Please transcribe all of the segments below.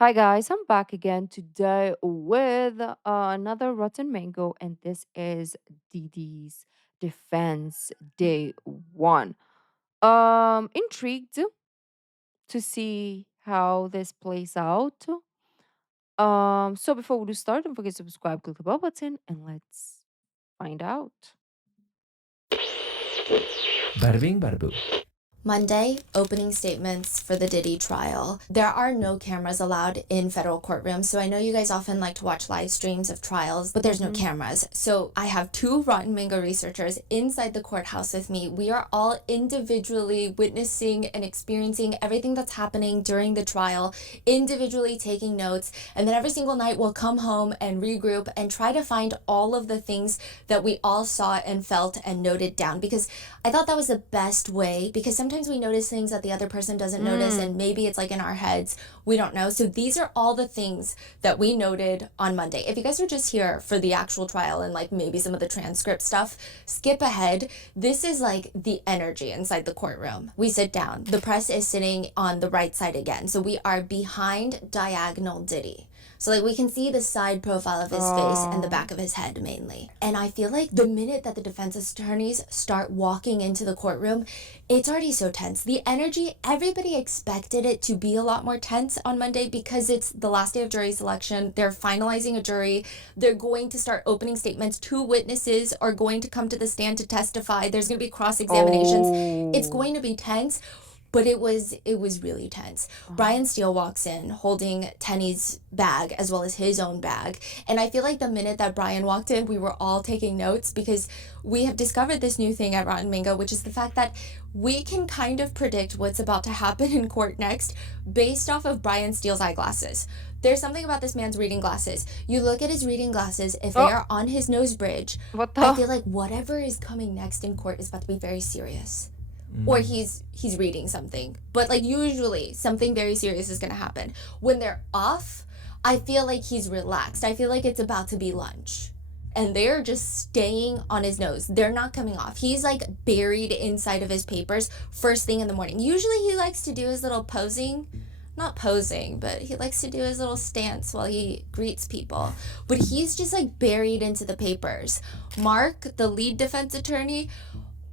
Hi guys, I'm back again today with another Rotten Mango, and this is Diddy's Defense Day 1. Intrigued to see how this plays out. So before we do start, don't forget to subscribe, click the bell button, and let's find out. Bada bing, bada boo. Monday, opening statements for the Diddy trial. There are no cameras allowed in federal courtrooms, so I know you guys often like to watch live streams of trials, but there's no cameras. So I have two Rotten Mango researchers inside the courthouse with me. We are all individually witnessing and experiencing everything that's happening during the trial, individually taking notes, and then every single night we'll come home and regroup and try to find all of the things that we all saw and felt and noted down, because I thought that was the best way, because sometimes we notice things that the other person doesn't notice, and maybe it's like in our heads, we don't know. So these are all the things that we noted on Monday. If you guys are just here for the actual trial and like maybe some of the transcript stuff, skip ahead. This is like the energy inside the courtroom. We sit down. The press is sitting on the right side again. So we are behind diagonal Diddy. So like we can see the side profile of his face and the back of his head mainly. And I feel like the minute that the defense attorneys start walking into the courtroom, it's already so tense. The energy, everybody expected it to be a lot more tense on Monday because it's the last day of jury selection. They're finalizing a jury. They're going to start opening statements. Two witnesses are going to come to the stand to testify. There's going to be cross-examinations. It's going to be tense. But it was really tense. Brian Steele walks in holding Tenny's bag as well as his own bag. And I feel like the minute that Brian walked in, we were all taking notes, because we have discovered this new thing at Rotten Mango, which is the fact that we can kind of predict what's about to happen in court next based off of Brian Steele's eyeglasses. There's something about this man's reading glasses. You look at his reading glasses, if they are on his nose bridge, What I the? feel like whatever is coming next in court is about to be very serious. Or he's reading something. But like usually something very serious is going to happen. When they're off, I feel like he's relaxed. I feel like it's about to be lunch. And they're just staying on his nose. They're not coming off. He's like buried inside of his papers first thing in the morning. Usually he likes to do his little posing. Not posing, but he likes to do his little stance while he greets people. But he's just like buried into the papers. Mark, the lead defense attorney,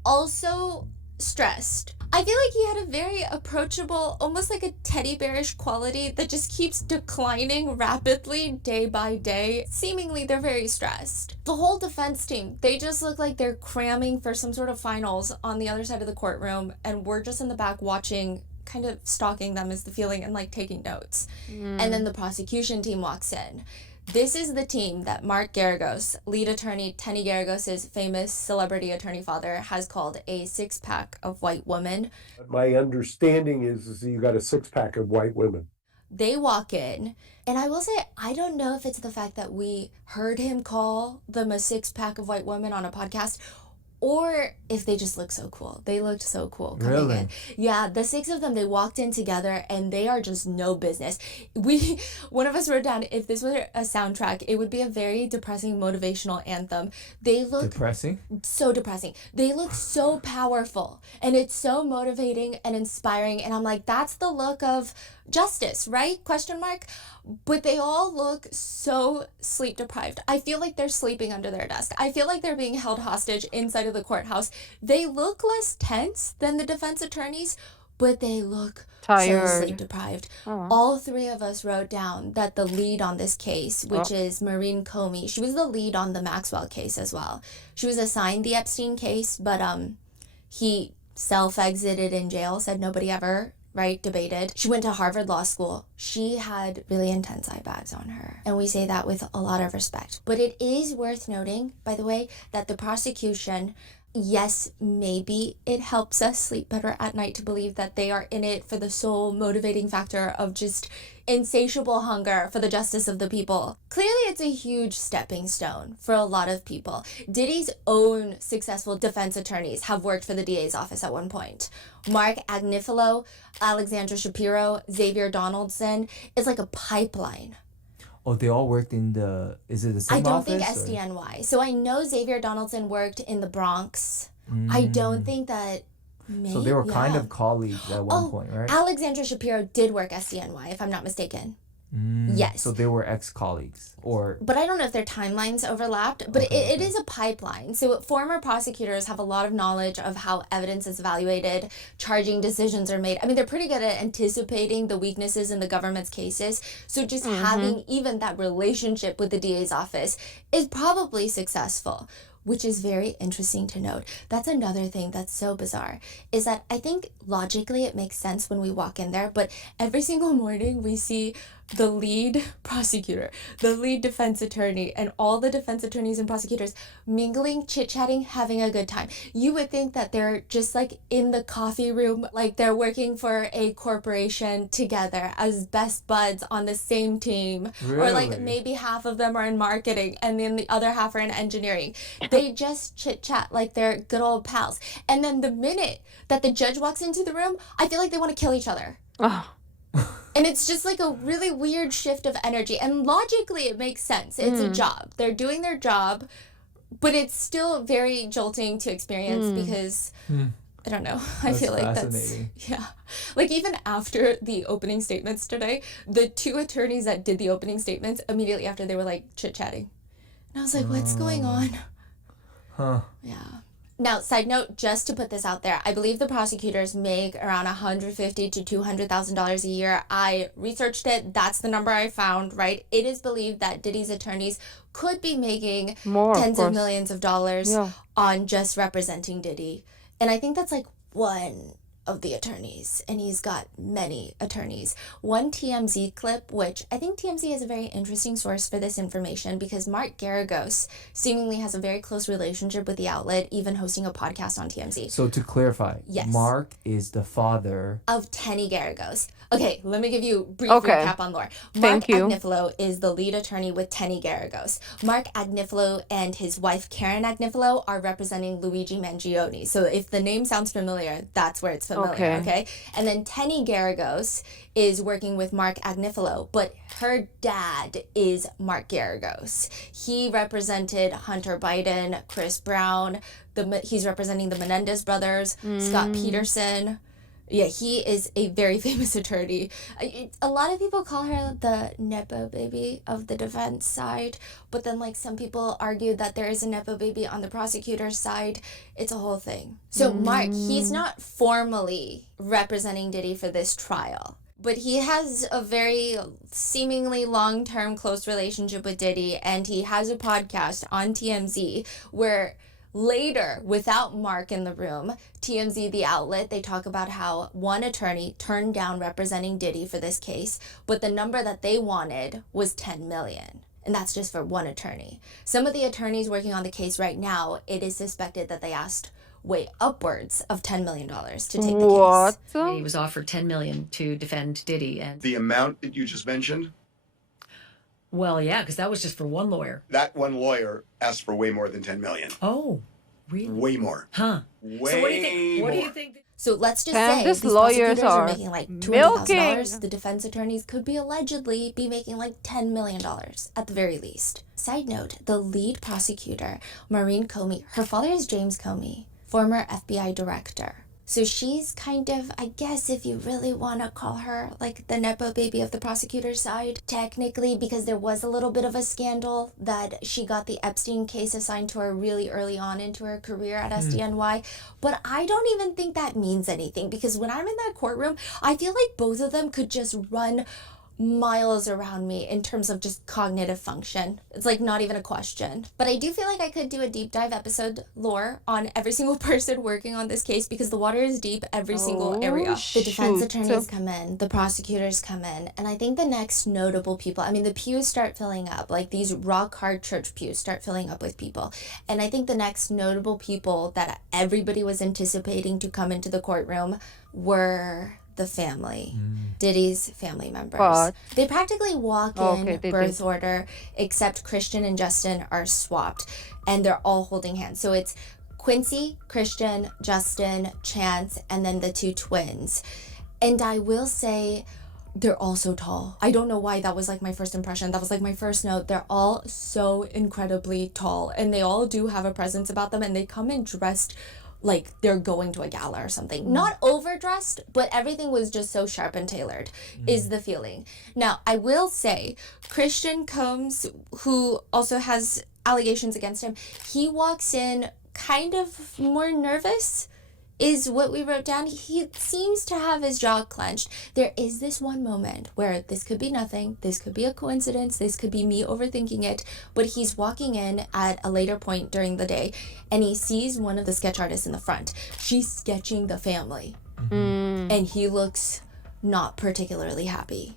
also stressed. I feel like he had a very approachable, almost like a teddy bearish quality that just keeps declining rapidly day by day. Seemingly, they're very stressed. The whole defense team, they just look like they're cramming for some sort of finals on the other side of the courtroom, and we're just in the back watching, kind of stalking them is the feeling, and like taking notes. And then the prosecution team walks in. This is the team that Mark Garagos, lead attorney Tenny Garagos' famous celebrity attorney father, has called a six-pack of white women. My understanding is you got a six-pack of white women. They walk in, and I will say, I don't know if it's the fact that we heard him call them a six-pack of white women on a podcast, or if they just look so cool. They looked so cool coming in. Yeah, the six of them, they walked in together, and they are just no business. One of us wrote down, if this were a soundtrack, it would be a very depressing motivational anthem. They look Depressing? so depressing. They look so powerful, and it's so motivating and inspiring, and I'm like, that's the look of justice, right? Question mark. But they all look so sleep deprived. I feel like they're sleeping under their desk. I feel like they're being held hostage inside of the courthouse. They look less tense than the defense attorneys, but they look Tired. so sleep deprived. All three of us wrote down that the lead on this case, which is Maureen Comey, she was the lead on the Maxwell case as well. She was assigned the Epstein case, but he self-exited in jail, said nobody ever, right, debated. She went to Harvard Law School. She had really intense eye bags on her. And we say that with a lot of respect. But it is worth noting, by the way, that the prosecution, yes, maybe it helps us sleep better at night to believe that they are in it for the sole motivating factor of just insatiable hunger for the justice of the people. Clearly, it's a huge stepping stone for a lot of people. Diddy's own successful defense attorneys have worked for the DA's office at one point. Mark Agnifilo, Alexandra Shapiro, Xavier Donaldson is like a pipeline. Oh, they all worked in the. Is it the I same don't office? think SDNY. So I know Xavier Donaldson worked in the Bronx. I don't think that. So they were kind yeah. of colleagues at one point, right? Alexandra Shapiro did work SDNY, if I'm not mistaken. Yes. So they were ex-colleagues, or But I don't know if their timelines overlapped, but it is a pipeline. So former prosecutors have a lot of knowledge of how evidence is evaluated, charging decisions are made. I mean, they're pretty good at anticipating the weaknesses in the government's cases. So just having even that relationship with the DA's office is probably successful, which is very interesting to note. That's another thing that's so bizarre, is that I think logically it makes sense when we walk in there, but every single morning we see the lead prosecutor, the lead defense attorney, and all the defense attorneys and prosecutors mingling, chit-chatting, having a good time. You would think that they're just like in the coffee room, like they're working for a corporation together as best buds on the same team. Or like Really? maybe half of them are in marketing and then the other half are in engineering. They just chit-chat like they're good old pals. And then the minute that the judge walks into the room, I feel like they want to kill each other. Oh, And it's just like a really weird shift of energy. And logically, it makes sense. It's a job. They're doing their job, but it's still very jolting to experience because, I don't know, I That's feel like fascinating. yeah. Like even after the opening statements today, the two attorneys that did the opening statements, immediately after they were like chit-chatting. And I was like, what's going on? Huh. Yeah. Now, side note, just to put this out there, I believe the prosecutors make around $150,000 to $200,000 a year. I researched it. That's the number I found, right? It is believed that Diddy's attorneys could be making more, tens of of course. millions of dollars Yeah. on just representing Diddy. And I think that's like one of the attorneys, and he's got many attorneys. One TMZ clip, which I think TMZ is a very interesting source for this information because Mark Garagos seemingly has a very close relationship with the outlet, even hosting a podcast on TMZ. So to clarify, Yes. Mark is the father. Of Tenny Garagos. Okay, let me give you a brief Okay. recap on lore. Mark Thank you. Agnifilo is the lead attorney with Tenny Garagos. Mark Agnifilo and his wife Karen Agnifilo are representing Luigi Mangione. So if the name sounds familiar, that's where it's familiar, okay? And then Tenny Garagos is working with Mark Agnifilo, but her dad is Mark Garagos. He represented Hunter Biden, Chris Brown, he's representing the Menendez brothers, Scott Peterson. Yeah, he is a very famous attorney. A lot of people call her the Nepo baby of the defense side, but then like some people argue that there is a Nepo baby on the prosecutor's side. It's a whole thing. So Mark, he's not formally representing Diddy for this trial, but he has a very seemingly long-term close relationship with Diddy, and he has a podcast on TMZ where later, without Mark in the room, TMZ, the outlet, they talk about how one attorney turned down representing Diddy for this case, but the number that they wanted was 10 million. And that's just for one attorney. Some of the attorneys working on the case right now, it is suspected that they asked way upwards of $10 million to take the What? case. He was offered $10 million to defend Diddy, and The amount that you just mentioned, well, yeah, because that was just for one lawyer. that one lawyer asked for way more than 10 million. Oh, really? Way more. Huh? Way So what do you think? What do you more. think? So let's just Damn, say these these lawyers prosecutors are are making like $200,000. milking. The defense attorneys could be allegedly be making like $10 million at the very least. Side note, the lead prosecutor, Maureen Comey, her father is James Comey, former FBI director. So she's kind of, I guess if you really want to call her like the Nepo baby of the prosecutor's side, technically, because there was a little bit of a scandal that she got the Epstein case assigned to her really early on into her career at SDNY. But I don't even think that means anything, because when I'm in that courtroom, I feel like both of them could just run miles around me in terms of just cognitive function. It's like not even a question. But I do feel like I could do a deep dive episode lore on every single person working on this case, because the water is deep every single area. The defense shoot. attorneys come in, the prosecutors come in, and I think the next notable people, I mean, the pews start filling up, like these rock hard church pews start filling up with people. And I think the next notable people that everybody was anticipating to come into the courtroom were the family, Diddy's family members. But- They practically walk Okay, in they birth did. order, except Christian and Justin are swapped, and they're all holding hands. So it's Quincy, Christian, Justin, Chance, and then the two twins. And I will say, they're all so tall. I don't know why that was like my first impression. That was like my first note. They're all so incredibly tall, and they all do have a presence about them, and they come in dressed like they're going to a gala or something. Not overdressed, but everything was just so sharp and tailored, is the feeling. Now, I will say, Christian Combs, who also has allegations against him, he walks in kind of more nervous, is what we wrote down. He seems to have his jaw clenched. There is this one moment where this could be nothing, this could be a coincidence, this could be me overthinking it, but he's walking in at a later point during the day and he sees one of the sketch artists in the front. She's sketching the family. And he looks not particularly happy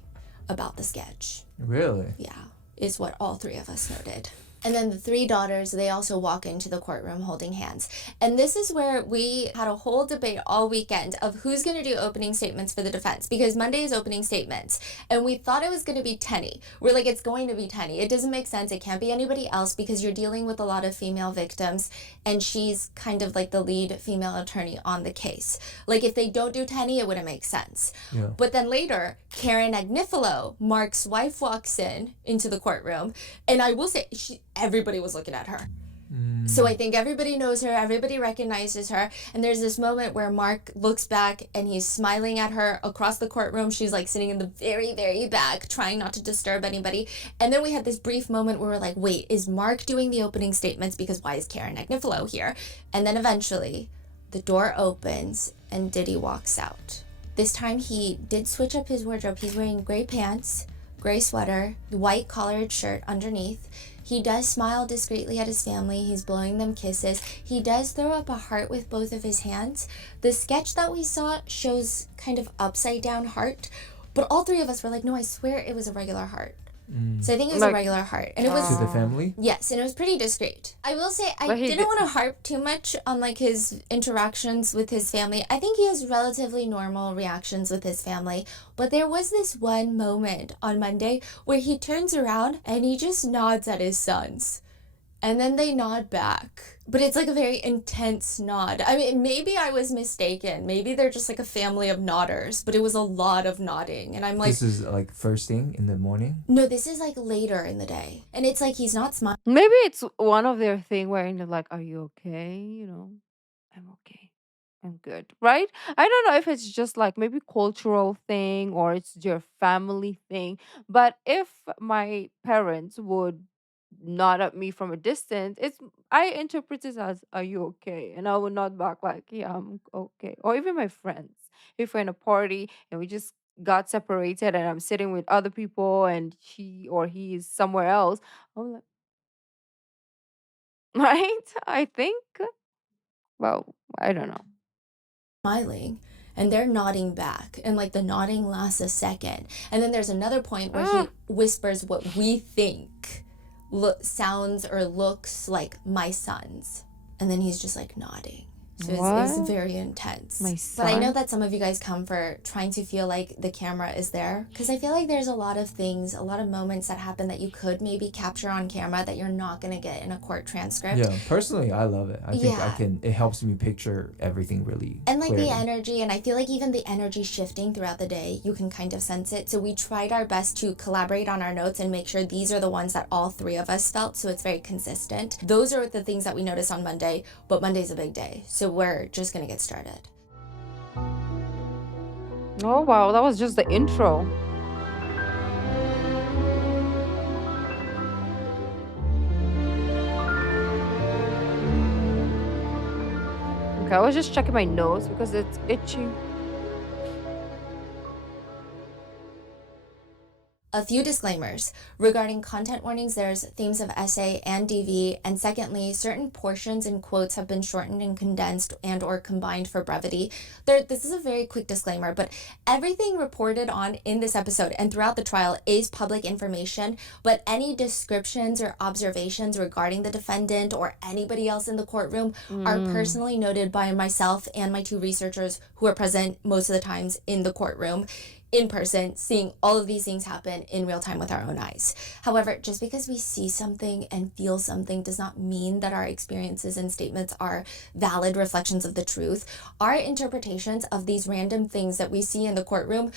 about the sketch. Really? Yeah, is what all three of us noted. And then the three daughters, they also walk into the courtroom holding hands. And this is where we had a whole debate all weekend of who's going to do opening statements for the defense, because Monday is opening statements. And we thought it was going to be Tenny. We're like, it's going to be Tenny. It doesn't make sense. It can't be anybody else because you're dealing with a lot of female victims and she's kind of like the lead female attorney on the case. Like if they don't do Tenny, it wouldn't make sense. Yeah. But then later, Karen Agnifilo, Mark's wife, walks into the courtroom. And I will say, everybody was looking at her. So I think everybody knows her, everybody recognizes her, and there's this moment where Mark looks back and he's smiling at her across the courtroom. She's like sitting in the very, very back, trying not to disturb anybody. And then we had this brief moment where we're like, wait, is Mark doing the opening statements? Because why is Karen Agnifilo here? And then eventually the door opens and Diddy walks out. This time he did switch up his wardrobe. He's wearing gray pants, gray sweater, white collared shirt underneath. He does smile discreetly at his family. He's blowing them kisses. He does throw up a heart with both of his hands. The sketch that we saw shows kind of upside down heart, but all three of us were like, no, I swear it was a regular heart. So I think it was a regular heart. And it was... To the family? Yes, and it was pretty discreet. I will say, I But he didn't want to harp too much on like his interactions with his family. I think he has relatively normal reactions with his family. But there was this one moment on Monday where he turns around and he just nods at his sons. And then they nod back. But it's like a very intense nod. I mean, maybe I was mistaken. Maybe they're just like a family of nodders. But it was a lot of nodding. And I'm like... This is like first thing in the morning? No, this is like later in the day. And it's like he's not smiling. Maybe it's one of their thing where they're like, "Are you okay?" You know, I'm okay. I'm good, right? I don't know if it's just like maybe cultural thing or it's your family thing. But if my parents would nod at me from a distance, I interpret it as, "Are you okay?" And I would nod back like, "Yeah, I'm okay." Or even my friends, if we're in a party and we just got separated and I'm sitting with other people and she or he is somewhere else, I'm like, right? I think. Well, I don't know. Smiling, and they're nodding back, and like the nodding lasts a second, and then there's another point where he whispers what we think sounds or looks like my sons, and then he's just like nodding. So it's What? very intense. My But I know son? that some of you guys come for trying to feel like the camera is there, because I feel like there's a lot of things, a lot of moments that happen that you could maybe capture on camera that you're not going to get in a court transcript. Yeah, personally, I love it. I think Yeah. it helps me picture everything really And like clearly. the energy, and I feel like even the energy shifting throughout the day, you can kind of sense it. So we tried our best to collaborate on our notes and make sure these are the ones that all three of us felt, so it's very consistent. Those are the things that we noticed on Monday, but Monday's a big day, so we're just gonna get started. Oh, wow. That was just the intro. Okay, I was just checking my nose because it's itchy. A few disclaimers. Regarding content warnings, there's themes of essay and DV, and secondly, certain portions and quotes have been shortened and condensed and or combined for brevity. This is a very quick disclaimer, but everything reported on in this episode and throughout the trial is public information, but any descriptions or observations regarding the defendant or anybody else in the courtroom are personally noted by myself and my two researchers who are present most of the times in the courtroom, in person, seeing all of these things happen in real time with our own eyes. However, just because we see something and feel something does not mean that our experiences and statements are valid reflections of the truth. Our interpretations of these random things that we see in the courtroom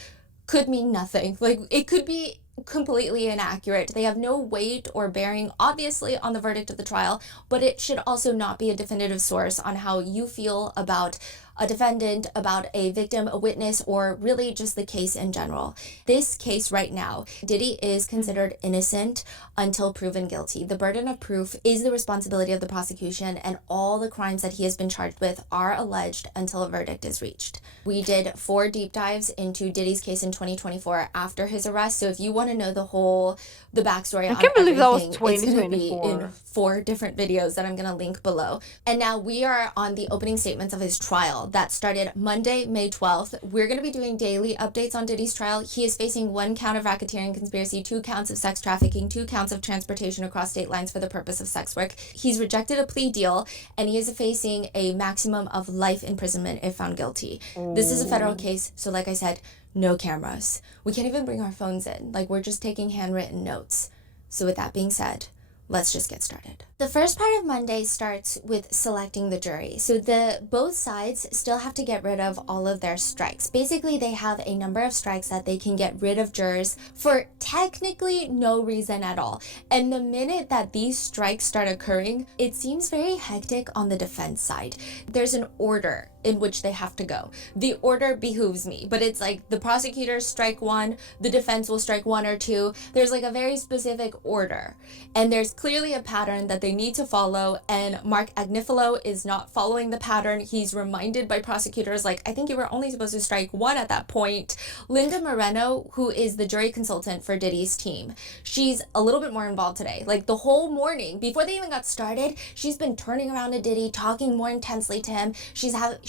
could mean nothing. Like, it could be completely inaccurate. They have no weight or bearing, obviously, on the verdict of the trial, but it should also not be a definitive source on how you feel about a defendant, about a victim, a witness, or really just the case in general. This case right now, Diddy is considered innocent until proven guilty. The burden of proof is the responsibility of the prosecution, and all the crimes that he has been charged with are alleged until a verdict is reached. We did 4 deep dives into Diddy's case in 2024 after his arrest, so if you want to know the backstory on can't believe that was everything, it's going to be 2024. in 4 different videos that I'm going to link below. And now we are on the opening statements of his trial that started Monday, May 12th. We're going to be doing daily updates on Diddy's trial. He is facing 1 count of racketeering conspiracy, 2 counts of sex trafficking, 2 counts of transportation across state lines for the purpose of sex work. He's rejected a plea deal, and he is facing a maximum of life imprisonment if found guilty. This is a federal case, so like I said, no cameras. We can't even bring our phones in. Like, we're just taking handwritten notes. So with that being said, let's just get started. The first part of Monday starts with selecting the jury. So both sides still have to get rid of all of their strikes. Basically, they have a number of strikes that they can get rid of jurors for technically no reason at all. And the minute that these strikes start occurring, it seems very hectic on the defense side. There's an order in which they have to go. The order behooves me, but it's like the prosecutors strike 1, the defense will strike 1 or 2. There's like a very specific order, and there's clearly a pattern that they need to follow, and Mark Agnifilo is not following the pattern. He's reminded by prosecutors, like, I think you were only supposed to strike 1 at that point. Linda Moreno, who is the jury consultant for Diddy's team, she's a little bit more involved today. Like, the whole morning, before they even got started, she's been turning around to Diddy, talking more intensely to him.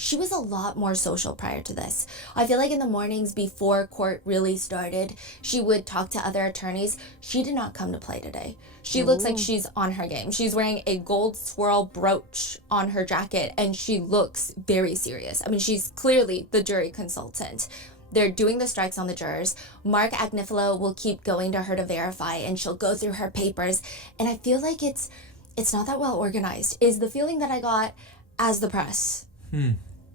She was a lot more social prior to this. I feel like in the mornings before court really started, she would talk to other attorneys. She did not come to play today. She looks like she's on her game. She's wearing a gold swirl brooch on her jacket, and she looks very serious. I mean, she's clearly the jury consultant. They're doing the strikes on the jurors. Mark Agnifilo will keep going to her to verify, and she'll go through her papers. And I feel like it's not that well organized, is the feeling that I got as the press.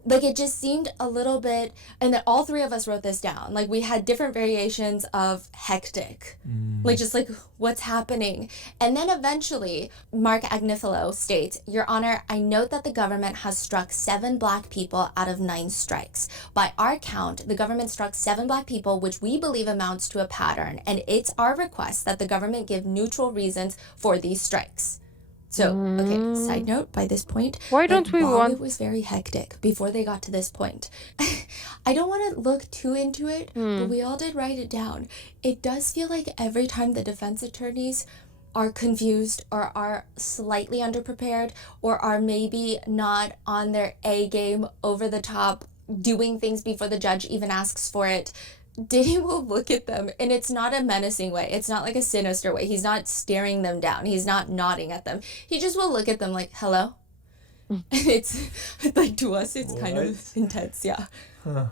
Like, it just seemed a little bit, and then all 3 of us wrote this down. Like, we had different variations of hectic. Like, just like, what's happening? And then eventually, Mark Agnifilo states, Your Honor, I note that the government has struck 7 Black people out of 9 strikes. By our count, the government struck 7 Black people, which we believe amounts to a pattern, and it's our request that the government give neutral reasons for these strikes. So, okay, side note, by this point, Why don't we want... it was very hectic before they got to this point. I don't want to look too into it, but we all did write it down. It does feel like every time the defense attorneys are confused or are slightly underprepared or are maybe not on their A game, over the top, doing things before the judge even asks for it, Diddy will look at them, and it's not a menacing way. It's not like a sinister way. He's not staring them down. He's not nodding at them. He just will look at them like, hello? It's like, to us, it's kind of intense, yeah.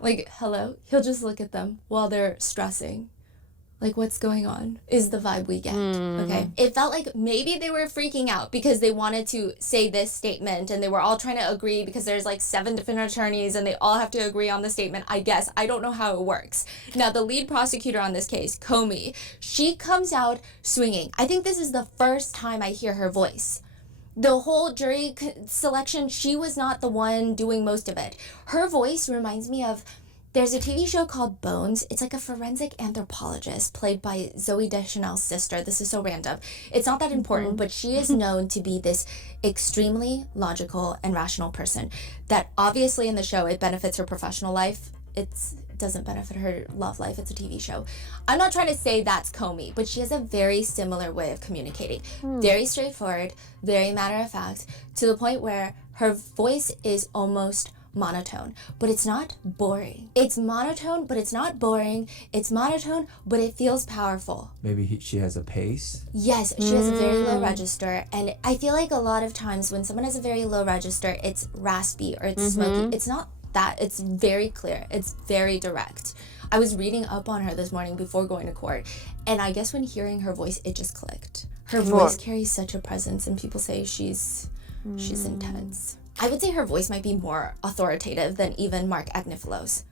Like, hello? He'll just look at them while they're stressing. Like, what's going on is the vibe we get, okay? It felt like maybe they were freaking out because they wanted to say this statement, and they were all trying to agree because there's like 7 different attorneys and they all have to agree on the statement, I guess. I don't know how it works. Now, the lead prosecutor on this case, Comey, she comes out swinging. I think this is the first time I hear her voice. The whole jury selection, she was not the one doing most of it. Her voice reminds me of... There's a TV show called Bones. It's like a forensic anthropologist played by Zooey Deschanel's sister. This is so random. It's not that important, but she is known to be this extremely logical and rational person that obviously in the show, it benefits her professional life. It doesn't benefit her love life. It's a TV show. I'm not trying to say that's Comey, but she has a very similar way of communicating. Very straightforward, very matter of fact, to the point where her voice is almost monotone, but it's not boring. It's monotone, but it's not boring. It's monotone, but it feels powerful. Maybe she has a pace. Yes, she has a very low register, and I feel like a lot of times when someone has a very low register, it's raspy or it's smoky. It's not that. It's very clear. It's very direct. I was reading up on her this morning before going to court, and I guess when hearing her voice, it just clicked. Her voice carries such a presence, and people say she's intense. I would say her voice might be more authoritative than even Mark Agnifilo's.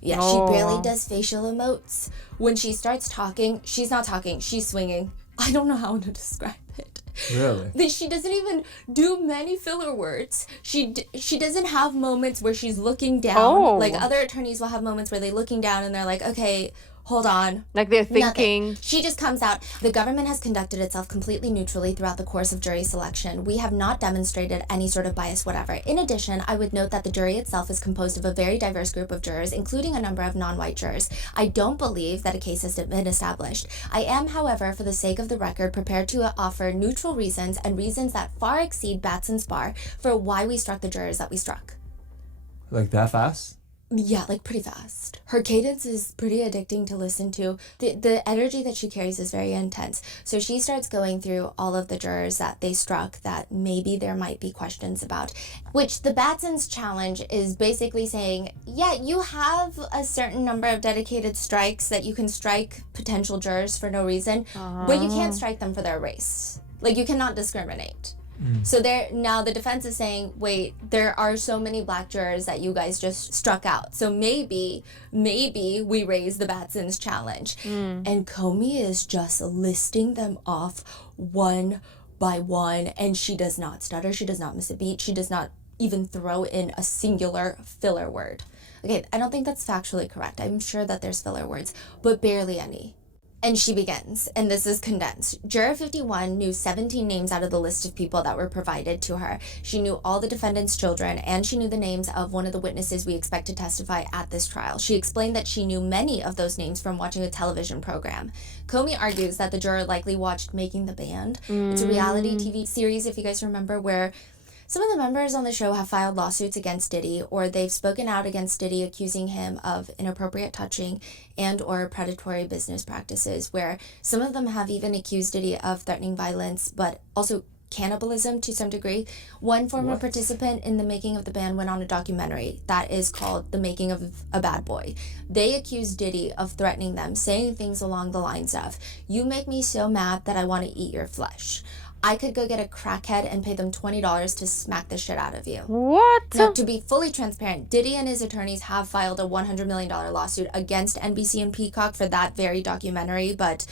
Yeah, she barely does facial emotes. When she starts talking, she's not talking, she's swinging. I don't know how to describe it. Really? She doesn't even do many filler words. She doesn't have moments where she's looking down. Like other attorneys will have moments where they're looking down and they're like, okay, hold on. Like they're Nothing. thinking. She just comes out. The government has conducted itself completely neutrally throughout the course of jury selection. We have not demonstrated any sort of bias whatever. In addition, I would note that the jury itself is composed of a very diverse group of jurors, including a number of non-white jurors. I don't believe that a case has been established. I am, however, for the sake of the record, prepared to offer neutral reasons and reasons that far exceed Batson's bar for why we struck the jurors that we struck. Like that fast? Yeah, like pretty fast. Her cadence is pretty addicting to listen to. The energy that she carries is very intense. So she starts going through all of the jurors that they struck that maybe there might be questions about, which the Batson's challenge is basically saying, yeah, you have a certain number of dedicated strikes that you can strike potential jurors for no reason, but you can't strike them for their race. Like, you cannot discriminate. So now the defense is saying, wait, there are so many black jurors that you guys just struck out. So maybe we raise the Batson's challenge. And Comey is just listing them off one by one. And she does not stutter. She does not miss a beat. She does not even throw in a singular filler word. Okay, I don't think that's factually correct. I'm sure that there's filler words, but barely any. And she begins, and this is condensed. Juror 51 knew 17 names out of the list of people that were provided to her. She knew all the defendant's children, and she knew the names of one of the witnesses we expect to testify at this trial. She explained that she knew many of those names from watching a television program. Comey argues that the juror likely watched Making the Band. It's a reality TV series, if you guys remember, where some of the members on the show have filed lawsuits against Diddy, or they've spoken out against Diddy, accusing him of inappropriate touching and or predatory business practices, where some of them have even accused Diddy of threatening violence, but also cannibalism to some degree. One former participant in the Making of the Band went on a documentary that is called The Making of a Bad Boy. They accused Diddy of threatening them, saying things along the lines of, "You make me so mad that I want to eat your flesh. I could go get a crackhead and pay them $20 to smack the shit out of you." What? Now, to be fully transparent, Diddy and his attorneys have filed a $100 million lawsuit against NBC and Peacock for that very documentary, but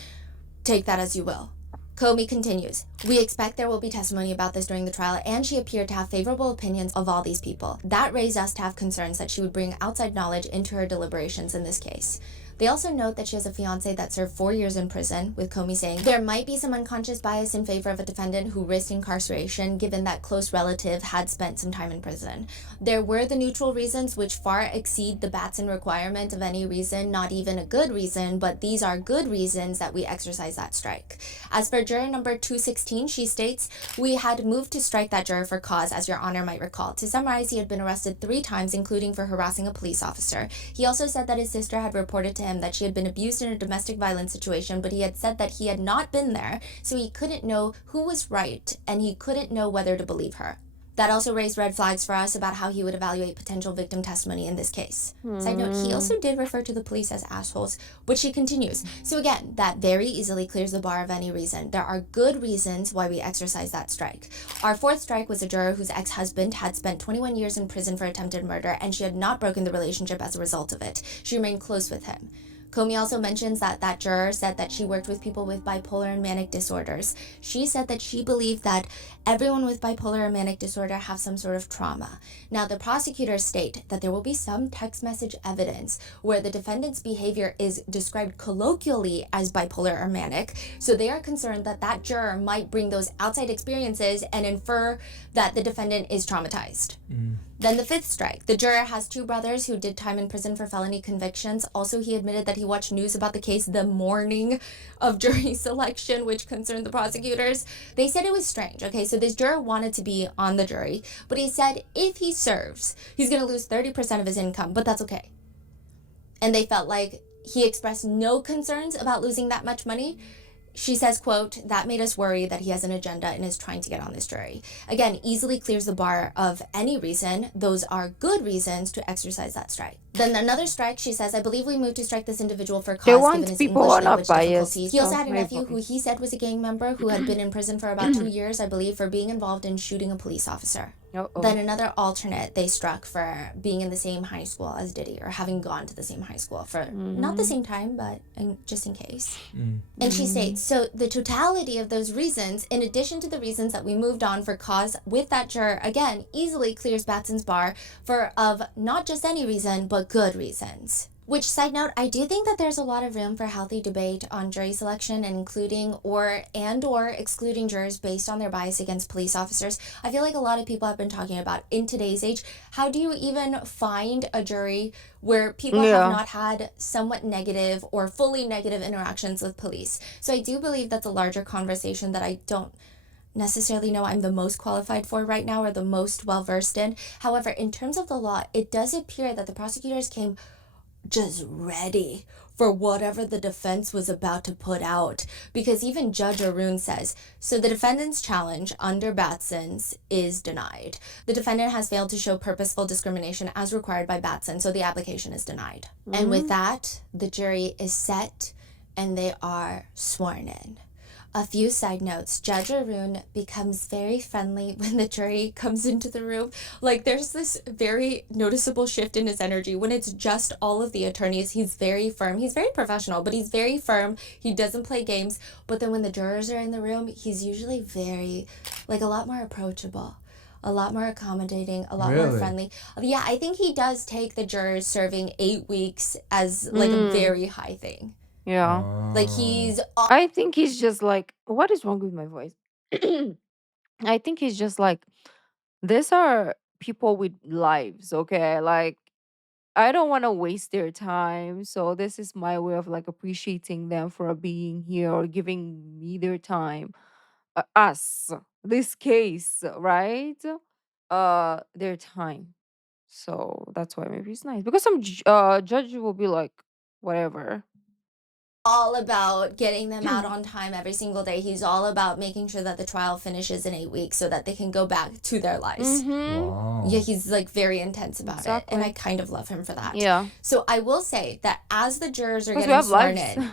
take that as you will. Comey continues, "We expect there will be testimony about this during the trial, and she appeared to have favorable opinions of all these people. That raised us to have concerns that she would bring outside knowledge into her deliberations in this case." They also note that she has a fiance that served 4 years in prison, with Comey saying, "There might be some unconscious bias in favor of a defendant who risked incarceration given that close relative had spent some time in prison. There were the neutral reasons which far exceed the Batson requirement of any reason, not even a good reason, but these are good reasons that we exercise that strike." As for juror number 216, she states, "We had moved to strike that juror for cause, as your honor might recall. To summarize, he had been arrested 3 times, including for harassing a police officer. He also said that his sister had reported to him that she had been abused in a domestic violence situation, but he had said that he had not been there, so he couldn't know who was right, and he couldn't know whether to believe her. That also raised red flags for us about how he would evaluate potential victim testimony in this case." Side note, he also did refer to the police as assholes, but she continues. "So again, that very easily clears the bar of any reason. There are good reasons why we exercise that strike. Our 4th strike was a juror whose ex-husband had spent 21 years in prison for attempted murder, and she had not broken the relationship as a result of it. She remained close with him." Comey also mentions that that juror said that she worked with people with bipolar and manic disorders. She said that she believed that everyone with bipolar or manic disorder have some sort of trauma. Now, the prosecutors state that there will be some text message evidence where the defendant's behavior is described colloquially as bipolar or manic, so they are concerned that that juror might bring those outside experiences and infer that the defendant is traumatized. Then the 5th strike. The juror has 2 brothers who did time in prison for felony convictions. Also, he admitted that he watched news about the case the morning of jury selection, which concerned the prosecutors. They said it was strange. Okay, so this juror wanted to be on the jury, but he said if he serves, he's going to lose 30% of his income, but that's okay. And they felt like he expressed no concerns about losing that much money. She says, quote, "That made us worry that he has an agenda and is trying to get on this jury." Again, easily clears the bar of any reason. Those are good reasons to exercise that strike. Then another strike, she says, "I believe we moved to strike this individual for cause They given want his people English who are not language biased. difficulties." He also so had a nephew maybe. who he said was a gang member who had been in prison for about 2 years, I believe, for being involved in shooting a police officer. Then another alternate they struck for being in the same high school as Diddy or having gone to the same high school for not the same time, but just in case. And she states, so the totality of those reasons, in addition to the reasons that we moved on for cause with that juror, again, easily clears Batson's bar for of not just any reason, but good reasons. Which, side note, I do think that there's a lot of room for healthy debate on jury selection and including or excluding jurors based on their bias against police officers. I feel like a lot of people have been talking about in today's age, how do you even find a jury where people have not had somewhat negative or fully negative interactions with police? So I do believe that's a larger conversation that I don't necessarily know I'm the most qualified for right now or the most well-versed in. However, in terms of the law, it does appear that the prosecutors came just ready for whatever the defense was about to put out, because even Judge Arun says, so the defendant's challenge under Batson's is denied. The defendant has failed to show purposeful discrimination as required by Batson, so the application is denied. And with that, the jury is set and they are sworn in. A few side notes. Judge Arun becomes very friendly when the jury comes into the room. Like, there's this very noticeable shift in his energy. When it's just all of the attorneys, he's very firm. He's very professional, but he's very firm. He doesn't play games. But then when the jurors are in the room, he's usually very, like, a lot more approachable, a lot more accommodating, a lot more friendly. Yeah, I think he does take the jurors serving 8 weeks as, like, a very high thing. Yeah. Like, he's... I think he's just like, what is wrong with my voice? I think he's just like, these are people with lives, okay? Like, I don't want to waste their time. So this is my way of like appreciating them for being here or giving me their time. This case, right? Their time. So that's why maybe it's nice. Because some judge will be like, whatever. all about getting them out on time every single day. He's all about making sure that the trial finishes in 8 weeks so that they can go back to their lives. Wow. Yeah, he's like very intense about it, and I kind of love him for that. Yeah. So I will say that as the jurors are 'Cause we getting have sworn lives. in,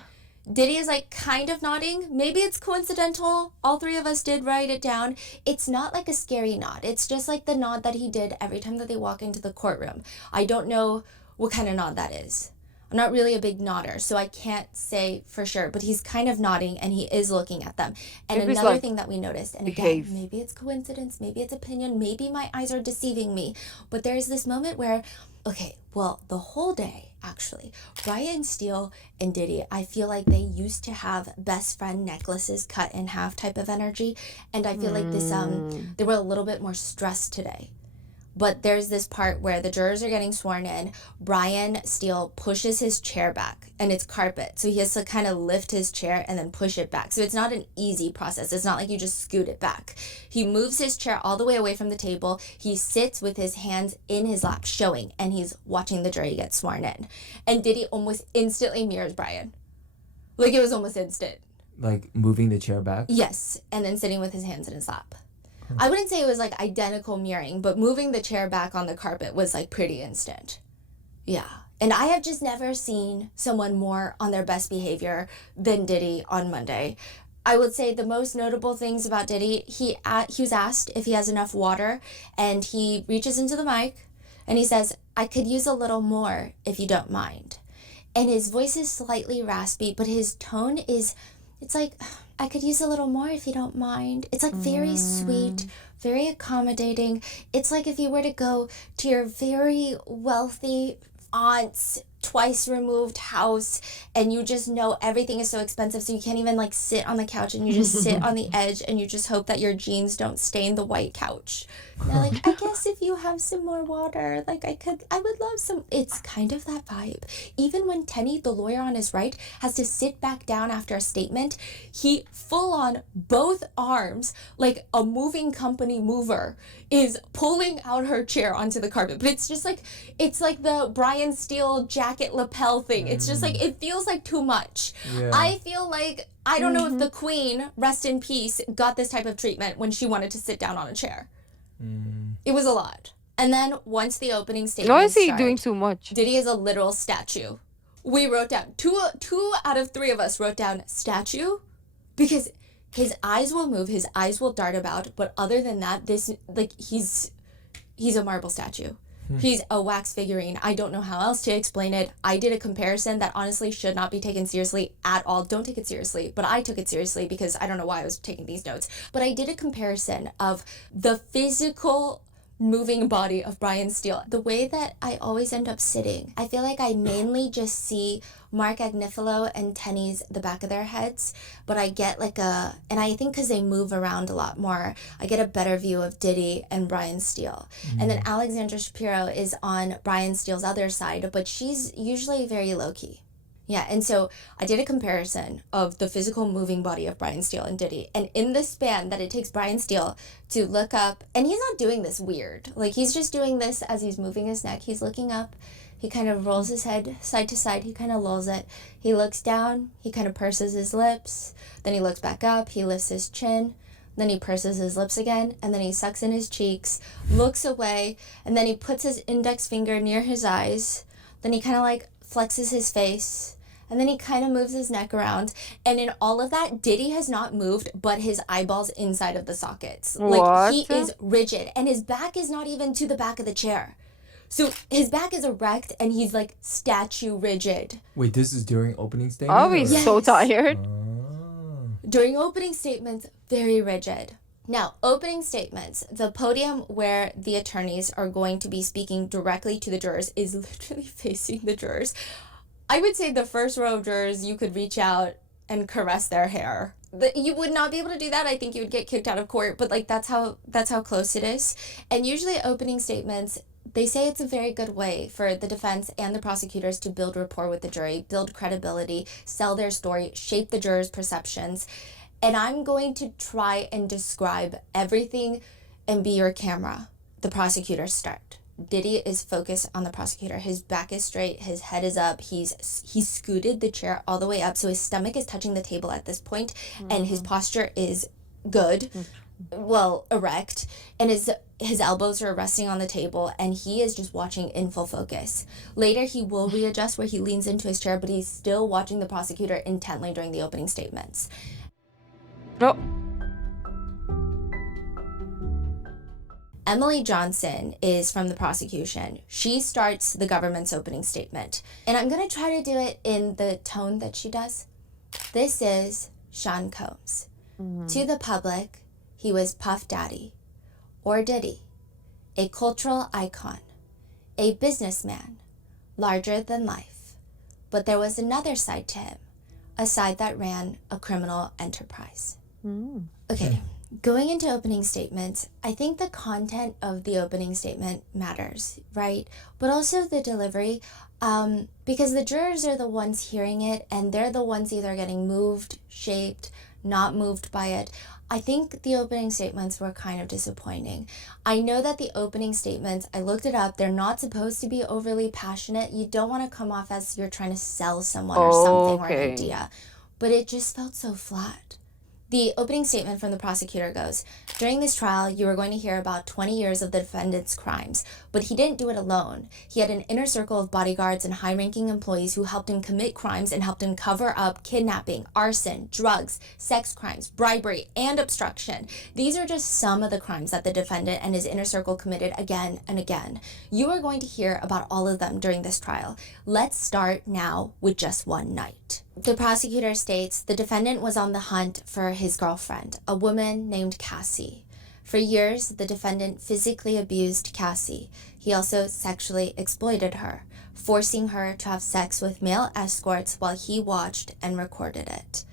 Diddy is like kind of nodding. Maybe it's coincidental. All three of us did write it down. It's not like a scary nod. It's just like the nod that he did every time that they walk into the courtroom. I don't know what kind of nod that is. I'm not really a big nodder, so I can't say for sure, but he's kind of nodding and he is looking at them. And Maybe it's another like, thing that we noticed, and behave. again, maybe it's coincidence, maybe it's opinion, maybe my eyes are deceiving me, but there's this moment where, okay, well, the whole day, actually, Brian Steele and Diddy, I feel like they used to have best friend necklaces cut in half type of energy, and I feel like this, they were a little bit more stressed today. But there's this part where the jurors are getting sworn in. Brian Steele pushes his chair back, and it's carpet. So he has to kind of lift his chair and then push it back. So it's not an easy process. It's not like you just scoot it back. He moves his chair all the way away from the table. He sits with his hands in his lap, showing, and he's watching the jury get sworn in. And Diddy almost instantly mirrors Brian. Like, it was almost instant. Like moving the chair back? Yes, and then sitting with his hands in his lap. I wouldn't say it was like identical mirroring, but moving the chair back on the carpet was like pretty instant. Yeah. And I have just never seen someone more on their best behavior than Diddy on Monday. I would say the most notable things about Diddy, he was asked if he has enough water, and he reaches into the mic and he says, "I could use a little more if you don't mind." And his voice is slightly raspy, but his tone is, it's like, "I could use a little more if you don't mind." It's like very sweet, very accommodating. It's like if you were to go to your very wealthy aunt's twice removed house and you just know everything is so expensive, so you can't even like sit on the couch, and you just sit on the edge and you just hope that your jeans don't stain the white couch. And they're like, "I guess if you have some more water, like I would love some." It's kind of that vibe. Even when Tenny, the lawyer on his right, has to sit back down after a statement, he full on both arms, like a moving company mover, is pulling out her chair onto the carpet. But it's just like, it's like the Brian Steele jacket lapel thing. It's just like, it feels like too much. Yeah. I feel like, I don't know if the Queen, rest in peace, got this type of treatment when she wanted to sit down on a chair. It was a lot. And then once the opening statement Why is he started, doing too much? Diddy is a literal statue. We wrote down, two out of three of us wrote down statue, because his eyes will move, his eyes will dart about, but other than that, this, like, he's he's a marble statue. He's a wax figurine. I don't know how else to explain it. I did a comparison that honestly should not be taken seriously at all. Don't take it seriously, but I took it seriously because I don't know why I was taking these notes. But I did a comparison of the physical moving body of Brian Steele. The way that I always end up sitting, I feel like I mainly just see Mark Agnifilo and Tenny's the back of their heads, but I get and I think because they move around a lot more, I get a better view of Diddy and Brian Steele. And then Alexandra Shapiro is on Brian Steele's other side, but she's usually very low-key. Yeah, and so I did a comparison of the physical moving body of Brian Steele and Diddy. And in the span that it takes Brian Steele to look up, and he's not doing this weird. Like, he's just doing this as he's moving his neck. He's looking up. He kind of rolls his head side to side. He kind of lolls it. He looks down. He kind of purses his lips. Then he looks back up. He lifts his chin. Then he purses his lips again. And then he sucks in his cheeks, looks away. And then he puts his index finger near his eyes. Then he kind of like flexes his face, and then he kind of moves his neck around. And in all of that, Diddy has not moved but his eyeballs inside of the sockets. What? Like, he is rigid, and his back is not even to the back of the chair. So his back is erect, and he's like statue rigid. Wait, this is during opening statement? Oh, he's or- so tired. Oh. During opening statements, very rigid. Now, opening statements, the podium where the attorneys are going to be speaking directly to the jurors is literally facing the jurors. I would say the first row of jurors, you could reach out and caress their hair. You would not be able to do that. I think you would get kicked out of court, but like that's how close it is. And usually opening statements, they say it's a very good way for the defense and the prosecutors to build rapport with the jury, build credibility, sell their story, shape the jurors' perceptions. And I'm going to try and describe everything and be your camera. The prosecutors start. Diddy is focused on the prosecutor. His back is straight, his head is up. He's scooted the chair all the way up, so his stomach is touching the table at this point, and his posture is good, well, erect, and his elbows are resting on the table, and he is just watching in full focus. Later, he will readjust where he leans into his chair, but he's still watching the prosecutor intently during the opening statements. No. Emily Johnson is from the prosecution. She starts the government's opening statement. And I'm going to try to do it in the tone that she does. This is Sean Combs. To the public, he was Puff Daddy, or Diddy, a cultural icon, a businessman, larger than life. But there was another side to him, a side that ran a criminal enterprise. Okay. Going into opening statements, I think the content of the opening statement matters, right? But also the delivery, because the jurors are the ones hearing it, and they're the ones either getting moved, shaped, not moved by it. I think the opening statements were kind of disappointing. I know that the opening statements, I looked it up, they're not supposed to be overly passionate. You don't want to come off as you're trying to sell someone or something or an idea. But it just felt so flat. The opening statement from the prosecutor goes, during this trial, you are going to hear about 20 years of the defendant's crimes, but he didn't do it alone. He had an inner circle of bodyguards and high-ranking employees who helped him commit crimes and helped him cover up kidnapping, arson, drugs, sex crimes, bribery, and obstruction. These are just some of the crimes that the defendant and his inner circle committed again and again. You are going to hear about all of them during this trial. Let's start now with just one night. The prosecutor states the defendant was on the hunt for his girlfriend, a woman named Cassie. For years, the defendant physically abused Cassie. He also sexually exploited her, forcing her to have sex with male escorts while he watched and recorded it.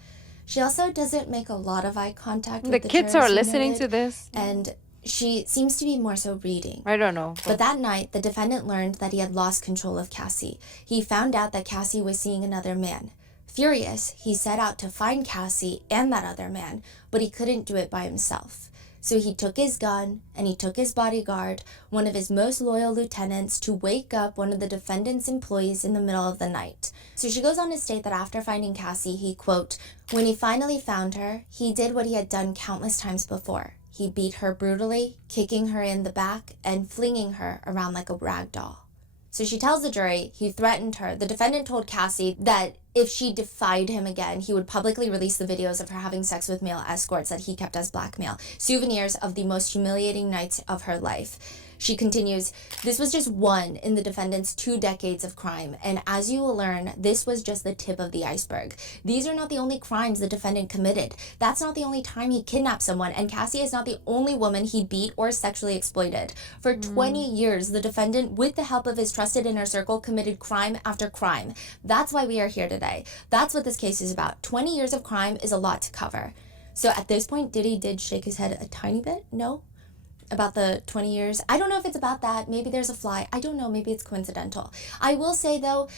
She also doesn't make a lot of eye contact with the kids jurors, are he listening noted, to this. and she seems to be more so reading. I don't know. But that night, the defendant learned that he had lost control of Cassie. He found out that Cassie was seeing another man. Furious, he set out to find Cassie and that other man, but he couldn't do it by himself. So he took his gun and he took his bodyguard, one of his most loyal lieutenants, to wake up one of the defendant's employees in the middle of the night. So she goes on to state that after finding Cassie, he, quote, when he finally found her, he did what he had done countless times before. He beat her brutally, kicking her in the back and flinging her around like a rag doll. So she tells the jury he threatened her. The defendant told Cassie that if she defied him again, he would publicly release the videos of her having sex with male escorts that he kept as blackmail, souvenirs of the most humiliating nights of her life. She continues, this was just one in the defendant's 2 decades of crime, and as you will learn, this was just the tip of the iceberg. These are not the only crimes the defendant committed. That's not the only time he kidnapped someone, and Cassie is not the only woman he beat or sexually exploited. For 20 years, the defendant, with the help of his trusted inner circle, committed crime after crime. That's why we are here today. That's what this case is about. 20 years of crime is a lot to cover. So at this point, Diddy did shake his head a tiny bit. No? About the 20 years. I don't know if it's about that. Maybe there's a fly. I don't know. Maybe it's coincidental. I will say, though,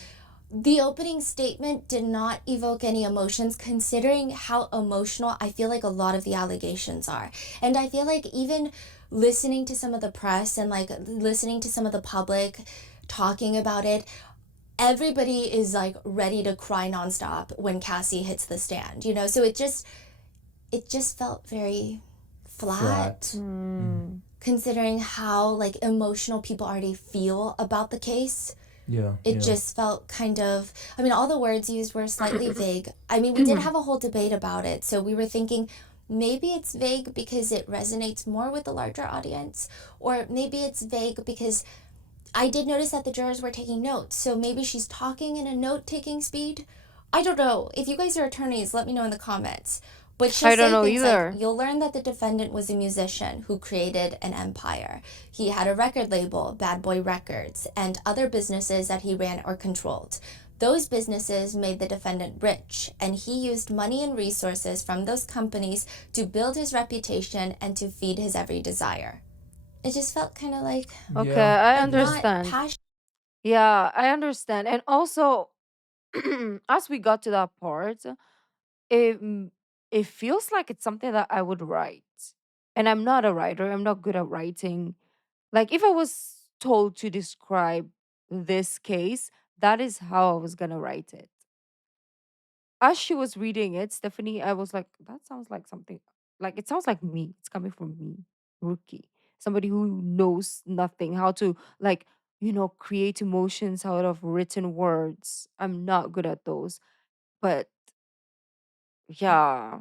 the opening statement did not evoke any emotions, considering how emotional I feel like a lot of the allegations are. And I feel like even listening to some of the press and like listening to some of the public talking about it, everybody is like ready to cry nonstop when Cassie hits the stand, you know? So it just felt very flat. Considering how like emotional people already feel about the case. It just felt kind of, I mean, all the words used were slightly vague. I mean, we did have a whole debate about it. So we were thinking maybe it's vague because it resonates more with the larger audience, or maybe it's vague because I did notice that the jurors were taking notes. So maybe she's talking in a note-taking speed. I don't know. If you guys are attorneys, let me know in the comments. But she'll I don't say know things either. like, you'll learn that the defendant was a musician who created an empire. He had a record label, Bad Boy Records, and other businesses that he ran or controlled. Those businesses made the defendant rich, and he used money and resources from those companies to build his reputation and to feed his every desire. It just felt kind of like Okay, I not understand. passionate. Yeah, I understand. And also, as we got to that part, it it feels like it's something that I would write. And I'm not a writer. I'm not good at writing. Like if I was told to describe this case, that is how I was gonna write it. As she was reading it, Stephanie, I was like, that sounds like something like it sounds like me. It's coming from me, rookie. Somebody who knows nothing, how to like, create emotions out of written words. I'm not good at those. But yeah.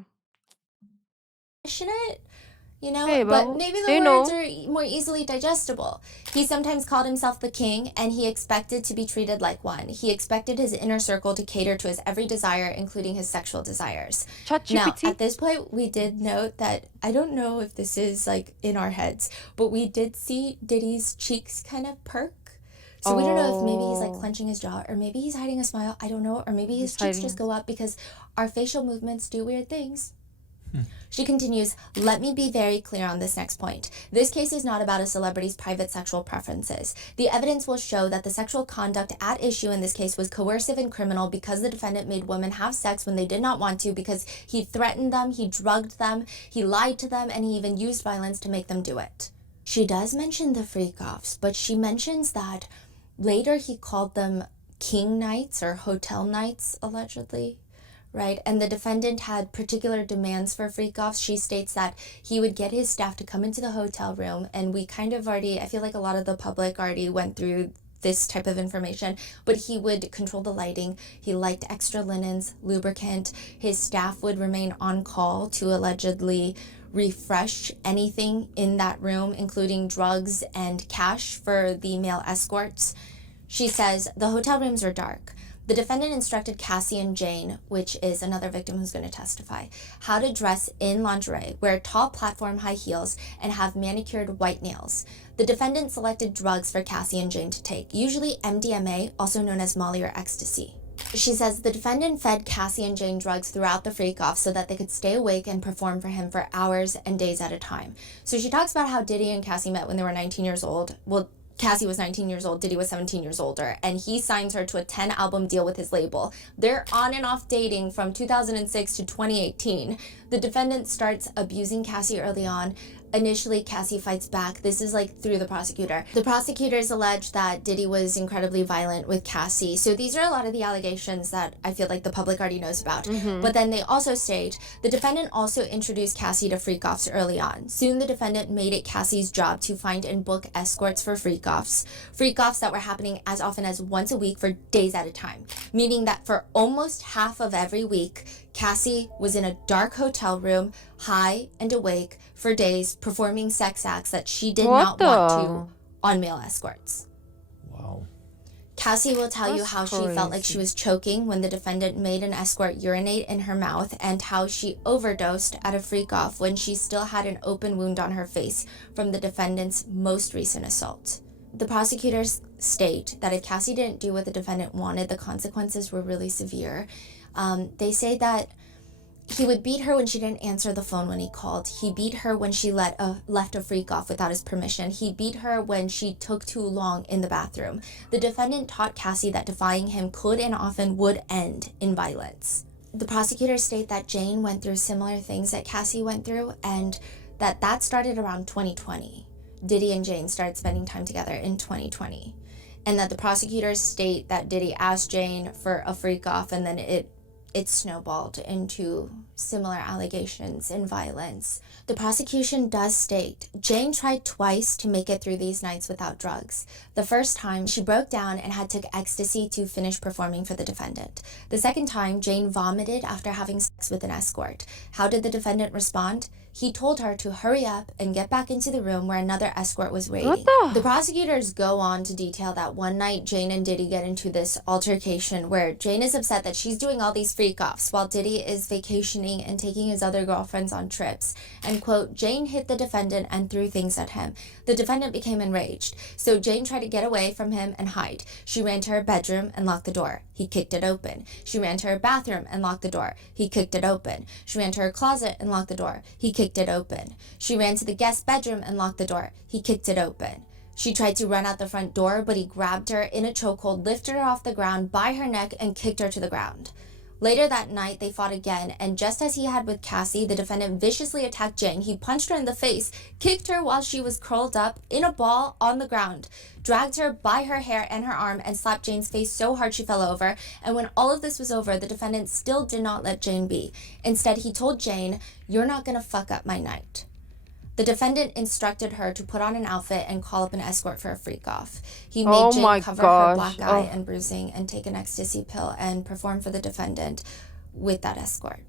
You know, Hey, but but maybe the they words know. are more easily digestible. He sometimes called himself the king, and he expected to be treated like one. He expected his inner circle to cater to his every desire, including his sexual desires. Now, ChatGPT. at this point, we did note that, I don't know if this is like in our heads, but we did see Diddy's cheeks kind of perk. So we don't know if maybe he's like Oh, clenching his jaw, or maybe he's hiding a smile. I don't know. Or maybe his he's cheeks hiding just his. go up because our facial movements do weird things. She continues, let me be very clear on this next point. This case is not about a celebrity's private sexual preferences. The evidence will show that the sexual conduct at issue in this case was coercive and criminal because the defendant made women have sex when they did not want to, because he threatened them, he drugged them, he lied to them, and he even used violence to make them do it. She does mention the freak-offs, but she mentions that later he called them king nights or hotel nights, allegedly. Right, and the defendant had particular demands for freak-offs. She states that he would get his staff to come into the hotel room, and we kind of already, I feel like a lot of the public already went through this type of information, but he would control the lighting. He liked extra linens, lubricant. His staff would remain on call to allegedly refresh anything in that room, including drugs and cash for the male escorts. She says, the hotel rooms are dark. The defendant instructed Cassie and Jane, which is another victim who's going to testify, how to dress in lingerie, wear tall platform high heels, and have manicured white nails. The defendant selected drugs for Cassie and Jane to take, usually MDMA, also known as Molly or ecstasy. She says the defendant fed Cassie and Jane drugs throughout the freak-off so that they could stay awake and perform for him for hours and days at a time. So she talks about how Diddy and Cassie met when they were 19 years old. Well, Cassie was 19 years old, Diddy was 17 years older, and he signs her to a 10-album deal with his label. They're on and off dating from 2006 to 2018. The defendant starts abusing Cassie early on. Initially, Cassie fights back. This is like through the prosecutor. The prosecutors allege that Diddy was incredibly violent with Cassie. So these are a lot of the allegations that I feel like the public already knows about. But then they also state the defendant also introduced Cassie to freak-offs early on. Soon the defendant made it Cassie's job to find and book escorts for freak-offs. Freak-offs that were happening as often as once a week for days at a time. Meaning that for almost half of every week, Cassie was in a dark hotel room, high and awake, for days, performing sex acts that she did What not want the? to on male escorts. Wow. Cassie will tell you That's how she felt like she crazy. was choking when the defendant made an escort urinate in her mouth, and how she overdosed at a freak-off when she still had an open wound on her face from the defendant's most recent assault. The prosecutors state that if Cassie didn't do what the defendant wanted, the consequences were really severe. They say that he would beat her when she didn't answer the phone when he called. He beat her when she left a freak off without his permission. He beat her when she took too long in the bathroom. The defendant taught Cassie that defying him could and often would end in violence. The prosecutors state that Jane went through similar things that Cassie went through, and that started around 2020. Diddy and Jane started spending time together in 2020. And that the prosecutors state that Diddy asked Jane for a freak off, and then it snowballed into similar allegations and violence. The prosecution does state Jane tried twice to make it through these nights without drugs. The first time, she broke down and had took ecstasy to finish performing for the defendant. The second time, Jane vomited after having sex with an escort. How did the defendant respond? He told her to hurry up and get back into the room where another escort was waiting. What The prosecutors go on to detail that one night Jane and Diddy get into this altercation where Jane is upset that she's doing all these freak-offs while Diddy is vacationing and taking his other girlfriends on trips. And quote, Jane hit the defendant and threw things at him. The defendant became enraged, so Jane tried to get away from him and hide. She ran to her bedroom and locked the door. He kicked it open. She ran to her bathroom and locked the door. He kicked it open. She ran to her closet and locked the door. He kicked it open. She ran to the guest bedroom and locked the door. He kicked it open. She tried to run out the front door, but he grabbed her in a chokehold, lifted her off the ground by her neck, and kicked her to the ground. Later that night, they fought again, and just as he had with Cassie, the defendant viciously attacked Jane. He punched her in the face, kicked her while she was curled up in a ball on the ground, dragged her by her hair and her arm, and slapped Jane's face so hard she fell over. And when all of this was over, the defendant still did not let Jane be. Instead, he told Jane, "You're not gonna fuck up my night." The defendant instructed her to put on an outfit and call up an escort for a freak-off. He made Oh Jane my cover her black gosh. eye Oh. and bruising and take an ecstasy pill and perform for the defendant with that escort.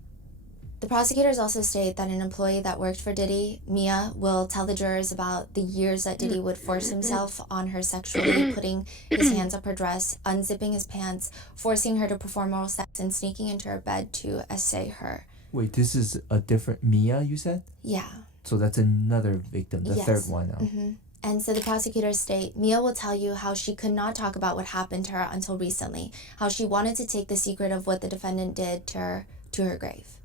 The prosecutors also state that an employee that worked for Diddy, Mia, will tell the jurors about the years that Diddy would force himself on her sexually, putting his hands up her dress, unzipping his pants, forcing her to perform oral sex, and sneaking into her bed to essay her. Wait, this is a different Mia, you said? Yeah. So that's another victim, the Yes. third one now. And so the prosecutors state, Mia will tell you how she could not talk about what happened to her until recently, how she wanted to take the secret of what the defendant did to her to her grave,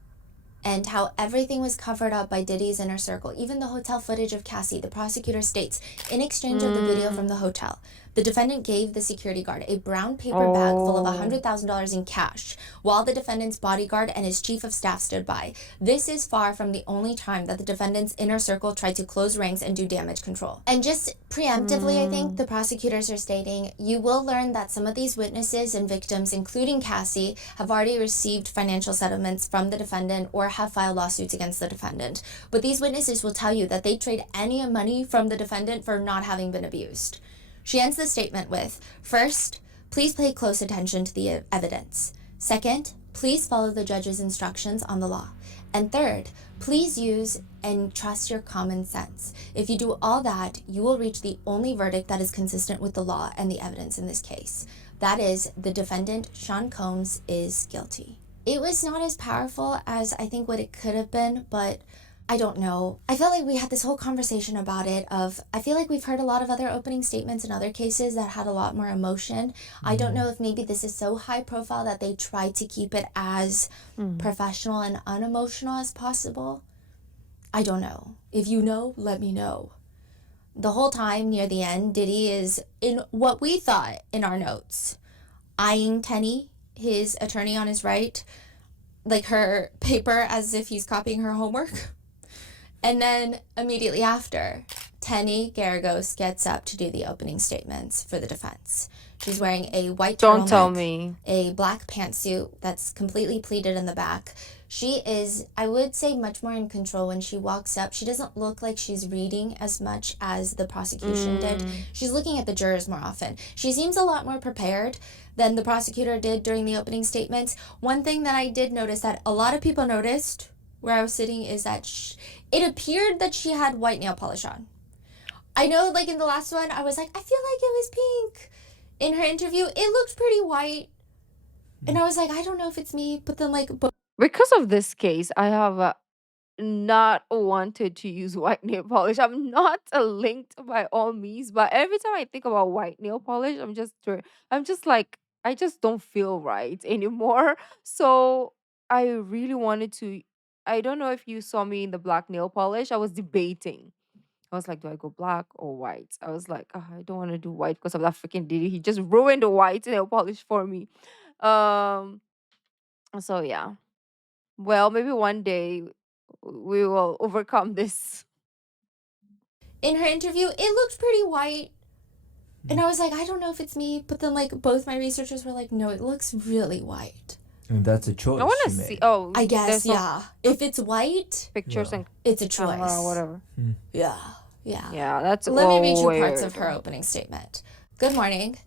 and how everything was covered up by Diddy's inner circle, even the hotel footage of Cassie. The prosecutor states, in exchange of the video from the hotel, the defendant gave the security guard a brown paper bag full of $100,000 in cash, while the defendant's bodyguard and his chief of staff stood by. This is far from the only time that the defendant's inner circle tried to close ranks and do damage control. And just preemptively, I think, the prosecutors are stating, you will learn that some of these witnesses and victims, including Cassie, have already received financial settlements from the defendant or have filed lawsuits against the defendant. But these witnesses will tell you that they trade any money from the defendant for not having been abused. She ends the statement with, first, please pay close attention to the evidence. Second, please follow the judge's instructions on the law. And third, please use and trust your common sense. If you do all that, you will reach the only verdict that is consistent with the law and the evidence in this case. That is, the defendant, Sean Combs, is guilty. It was not as powerful as I think what it could have been, but I don't know. I felt like we had this whole conversation about it I feel like we've heard a lot of other opening statements in other cases that had a lot more emotion. I don't know if maybe this is so high profile that they try to keep it as professional and unemotional as possible. I don't know. If you know, let me know. The whole time near the end, Diddy is, in what we thought in our notes, eyeing Tenny, his attorney on his right, like her paper as if he's copying her homework. And then immediately after, Tenny Garagos gets up to do the opening statements for the defense. She's wearing a white Don't tell turtleneck, me. a black pantsuit that's completely pleated in the back. She is, I would say, much more in control when she walks up. She doesn't look like she's reading as much as the prosecution did. She's looking at the jurors more often. She seems a lot more prepared than the prosecutor did during the opening statements. One thing that I did notice that a lot of people noticed where I was sitting is that it appeared that she had white nail polish on. I know, like, in the last one, I was like, I feel like it was pink. In her interview, it looked pretty white. And I was like, I don't know if it's me. But then, like, Because of this case, I have not wanted to use white nail polish. I'm not linked by all means, but every time I think about white nail polish, I'm just like, I just don't feel right anymore. So I really wanted to. I don't know if you saw me in the black nail polish. I was debating. I was like, do I go black or white? I was like, "Ah, I don't want to do white because of that freaking Diddy. He just ruined the white nail polish for me. Um. So yeah. Well, maybe one day we will overcome this. in her interview, it looked pretty white. And I was like, I don't know if it's me. But then, like, both my researchers were like, no, it looks really white. And that's a choice I want to she see. made. Oh, I guess, there's no yeah. If it's white, pictures Yeah. and it's a camera choice. or whatever. Yeah. Yeah. Yeah, that's Let me read you weird. parts of her opening statement. Good morning.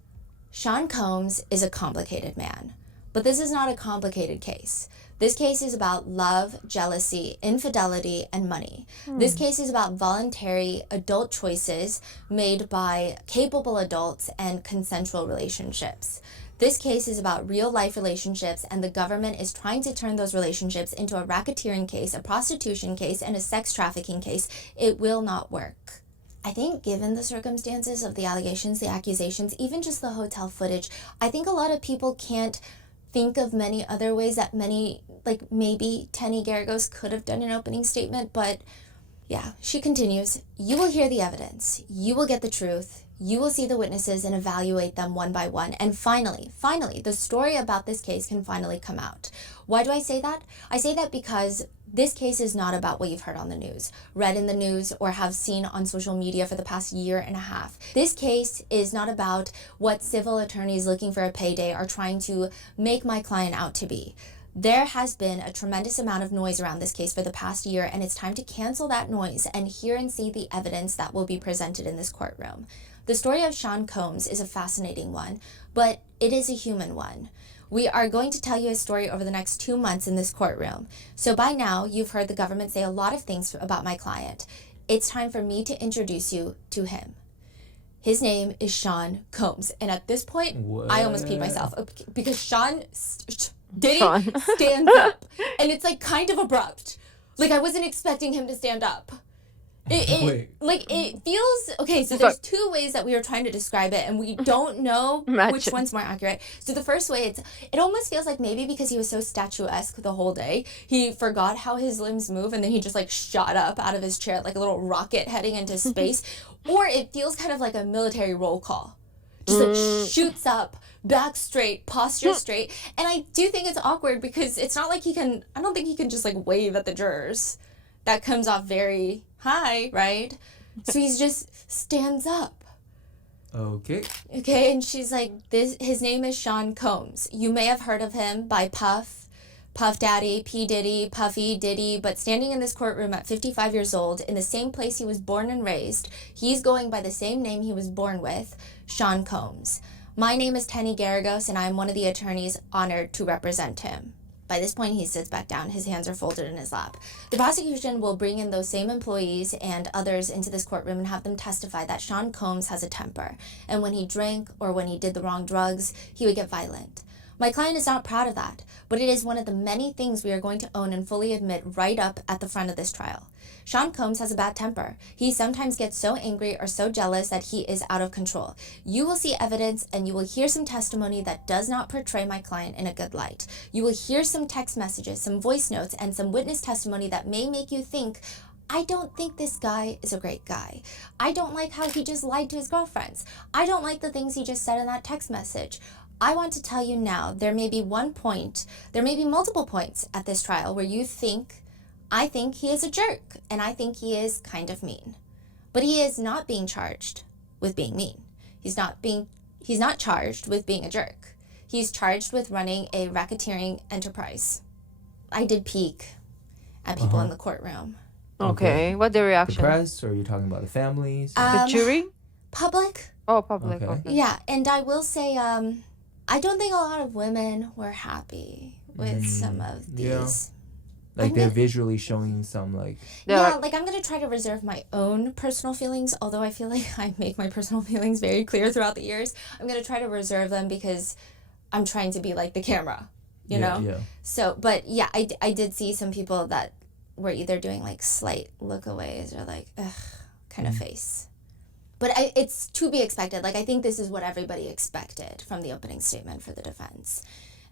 Sean Combs is a complicated man, but this is not a complicated case. This case is about love, jealousy, infidelity, and money. This case is about voluntary adult choices made by capable adults and consensual relationships. This case is about real life relationships, and the government is trying to turn those relationships into a racketeering case, a prostitution case, and a sex trafficking case. It will not work. I think given the circumstances of the allegations, the accusations, even just the hotel footage, I think a lot of people can't think of many other ways that maybe Tenny Garagos could have done an opening statement, but yeah, she continues, you will hear the evidence, you will get the truth, you will see the witnesses and evaluate them one by one, and finally, the story about this case can finally come out. Why do I say that? I say that because this case is not about what you've heard on the news, read in the news, or have seen on social media for the past year and a half. This case is not about what civil attorneys looking for a payday are trying to make my client out to be. There has been a tremendous amount of noise around this case for the past year, and it's time to cancel that noise and hear and see the evidence that will be presented in this courtroom. The story of Sean Combs is a fascinating one, but it is a human one. We are going to tell you his story over the next 2 months in this courtroom. So by now, you've heard the government say a lot of things about my client. It's time for me to introduce you to him. His name is Sean Combs. And at this point, I almost peed myself because Diddy stands up. And it's like kind of abrupt. Like I wasn't expecting him to stand up. It feels okay. So there's two ways that we were trying to describe it, and we don't know which one's more accurate. So the first way, it almost feels like maybe because he was so statuesque the whole day, he forgot how his limbs move, and then he just like shot up out of his chair like a little rocket heading into space. Or it feels kind of like a military roll call, just like shoots up, back straight, posture straight, and I do think it's awkward because it's not like I don't think he can just like wave at the jurors. That comes off very high, right? So he's just stands up. Okay. Okay, and she's like, his name is Sean Combs. You may have heard of him by Puff Daddy, P. Diddy, Puffy, Diddy, but standing in this courtroom at 55 years old, in the same place he was born and raised, he's going by the same name he was born with, Sean Combs. My name is Tenny Garagos, and I am one of the attorneys honored to represent him. By this point, he sits back down. His hands are folded in his lap. The prosecution will bring in those same employees and others into this courtroom and have them testify that Sean Combs has a temper. And when he drank or when he did the wrong drugs, he would get violent. My client is not proud of that, but it is one of the many things we are going to own and fully admit right up at the front of this trial. Sean Combs has a bad temper. He sometimes gets so angry or so jealous that he is out of control. You will see evidence and you will hear some testimony that does not portray my client in a good light. You will hear some text messages, some voice notes, and some witness testimony that may make you think, I don't think this guy is a great guy. I don't like how he just lied to his girlfriends. I don't like the things he just said in that text message. I want to tell you now, there may be multiple points at this trial where you think, I think he is a jerk, and I think he is kind of mean. But he is not being charged with being mean. He's not charged with being a jerk. He's charged with running a racketeering enterprise. I did peek at people in the courtroom. Okay. What the The reaction? press, or are you talking about the families? The jury? Public. Oh, public. Okay. Okay. Yeah, and I will say, I don't think a lot of women were happy with some of these. Yeah. Like they're visually showing some like. Yeah, like I'm gonna try to reserve my own personal feelings, although I feel like I make my personal feelings very clear throughout the years. I'm gonna try to reserve them because I'm trying to be like the camera, you know? Yeah. So, but yeah, I did see some people that were either doing like slight lookaways or like, ugh, kind of face. But it's to be expected. Like, I think this is what everybody expected from the opening statement for the defense.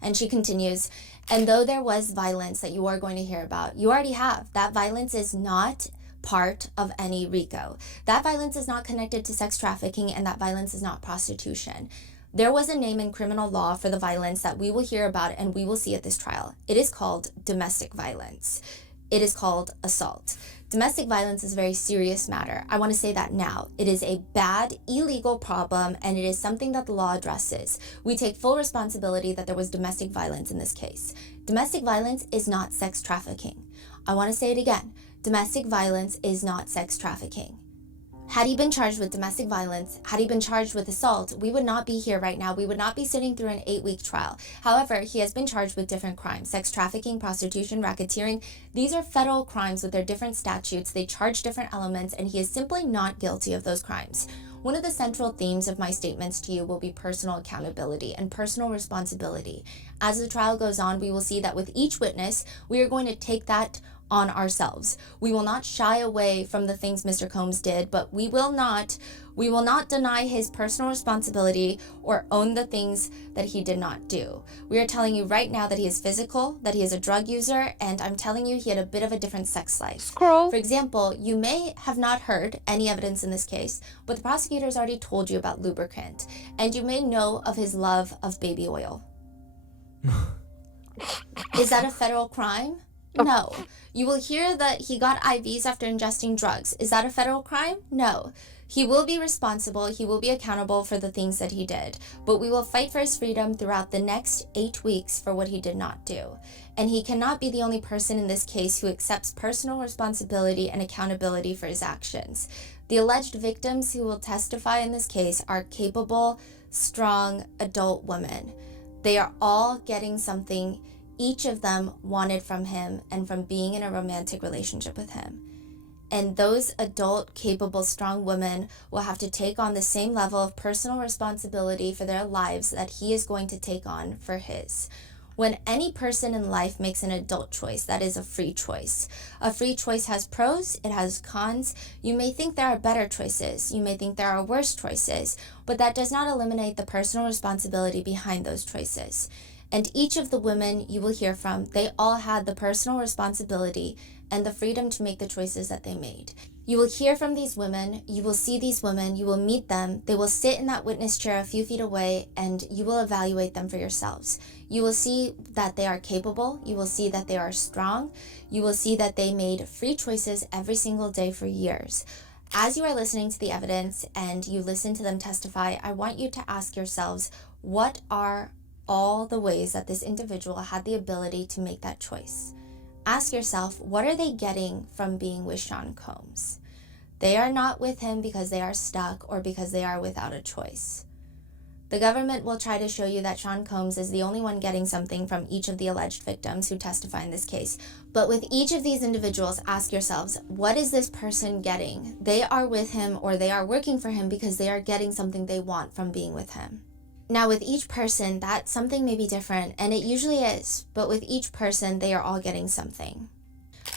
And she continues, and though there was violence that you are going to hear about, you already have. That violence is not part of any RICO. That violence is not connected to sex trafficking, and that violence is not prostitution. There was a name in criminal law for the violence that we will hear about and we will see at this trial. It is called domestic violence. It is called assault. Domestic violence is a very serious matter. I want to say that now. It is a bad, illegal problem, and it is something that the law addresses. We take full responsibility that there was domestic violence in this case. Domestic violence is not sex trafficking. I want to say it again. Domestic violence is not sex trafficking. Had he been charged with domestic violence, had he been charged with assault, we would not be here right now. We would not be sitting through an 8-week trial. However, he has been charged with different crimes: sex trafficking, prostitution, racketeering. These are federal crimes with their different statutes. They charge different elements, and he is simply not guilty of those crimes. One of the central themes of my statements to you will be personal accountability and personal responsibility. As the trial goes on, we will see that with each witness, we are going to take that on ourselves. We will not shy away from the things Mr. Combs did, but we will not deny his personal responsibility or own the things that he did not do. We are telling you right now that he is physical, that he is a drug user, and I'm telling you he had a bit of a different sex life. Scroll. For example, you may have not heard any evidence in this case, but the prosecutor's already told you about lubricant, and you may know of his love of baby oil. Is that a federal crime? No. You will hear that he got IVs after ingesting drugs. Is that a federal crime? No. He will be responsible. He will be accountable for the things that he did. But we will fight for his freedom throughout the next 8 weeks for what he did not do. And he cannot be the only person in this case who accepts personal responsibility and accountability for his actions. The alleged victims who will testify in this case are capable, strong, adult women. They are all getting something each of them wanted from him and from being in a romantic relationship with him. And those adult, capable, strong women will have to take on the same level of personal responsibility for their lives that he is going to take on for his. When any person in life makes an adult choice, that is a free choice. A free choice has pros, it has cons. You may think there are better choices, you may think there are worse choices, but that does not eliminate the personal responsibility behind those choices. And each of the women you will hear from, they all had the personal responsibility and the freedom to make the choices that they made. You will hear from these women, you will see these women, you will meet them, they will sit in that witness chair a few feet away, and you will evaluate them for yourselves. You will see that they are capable, you will see that they are strong, you will see that they made free choices every single day for years. As you are listening to the evidence and you listen to them testify, I want you to ask yourselves, what are all the ways that this individual had the ability to make that choice? Ask yourself, what are they getting from being with Sean Combs? They are not with him because they are stuck or because they are without a choice. The government will try to show you that Sean Combs is the only one getting something from each of the alleged victims who testify in this case. But with each of these individuals, ask yourselves, what is this person getting? They are with him or they are working for him because they are getting something they want from being with him. Now, with each person, that something may be different, and it usually is, but with each person, they are all getting something.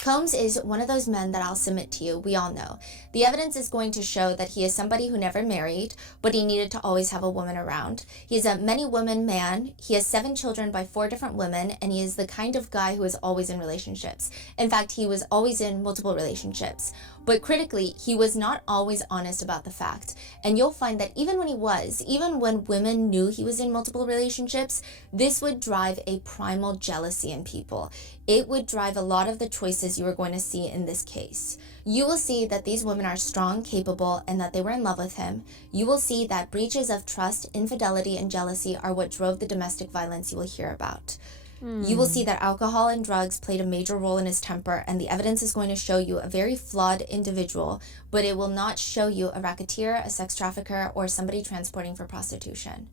Combs is one of those men that I'll submit to you, we all know. The evidence is going to show that he is somebody who never married, but he needed to always have a woman around. He is a many-woman man. He has 7 children by 4 different women, and he is the kind of guy who is always in relationships. In fact, he was always in multiple relationships. But critically, he was not always honest about the fact. And you'll find that even when women knew he was in multiple relationships, this would drive a primal jealousy in people. It would drive a lot of the choices you are going to see in this case. You will see that these women are strong, capable, and that they were in love with him. You will see that breaches of trust, infidelity, and jealousy are what drove the domestic violence you will hear about. You will see that alcohol and drugs played a major role in his temper, and the evidence is going to show you a very flawed individual, but it will not show you a racketeer, a sex trafficker, or somebody transporting for prostitution.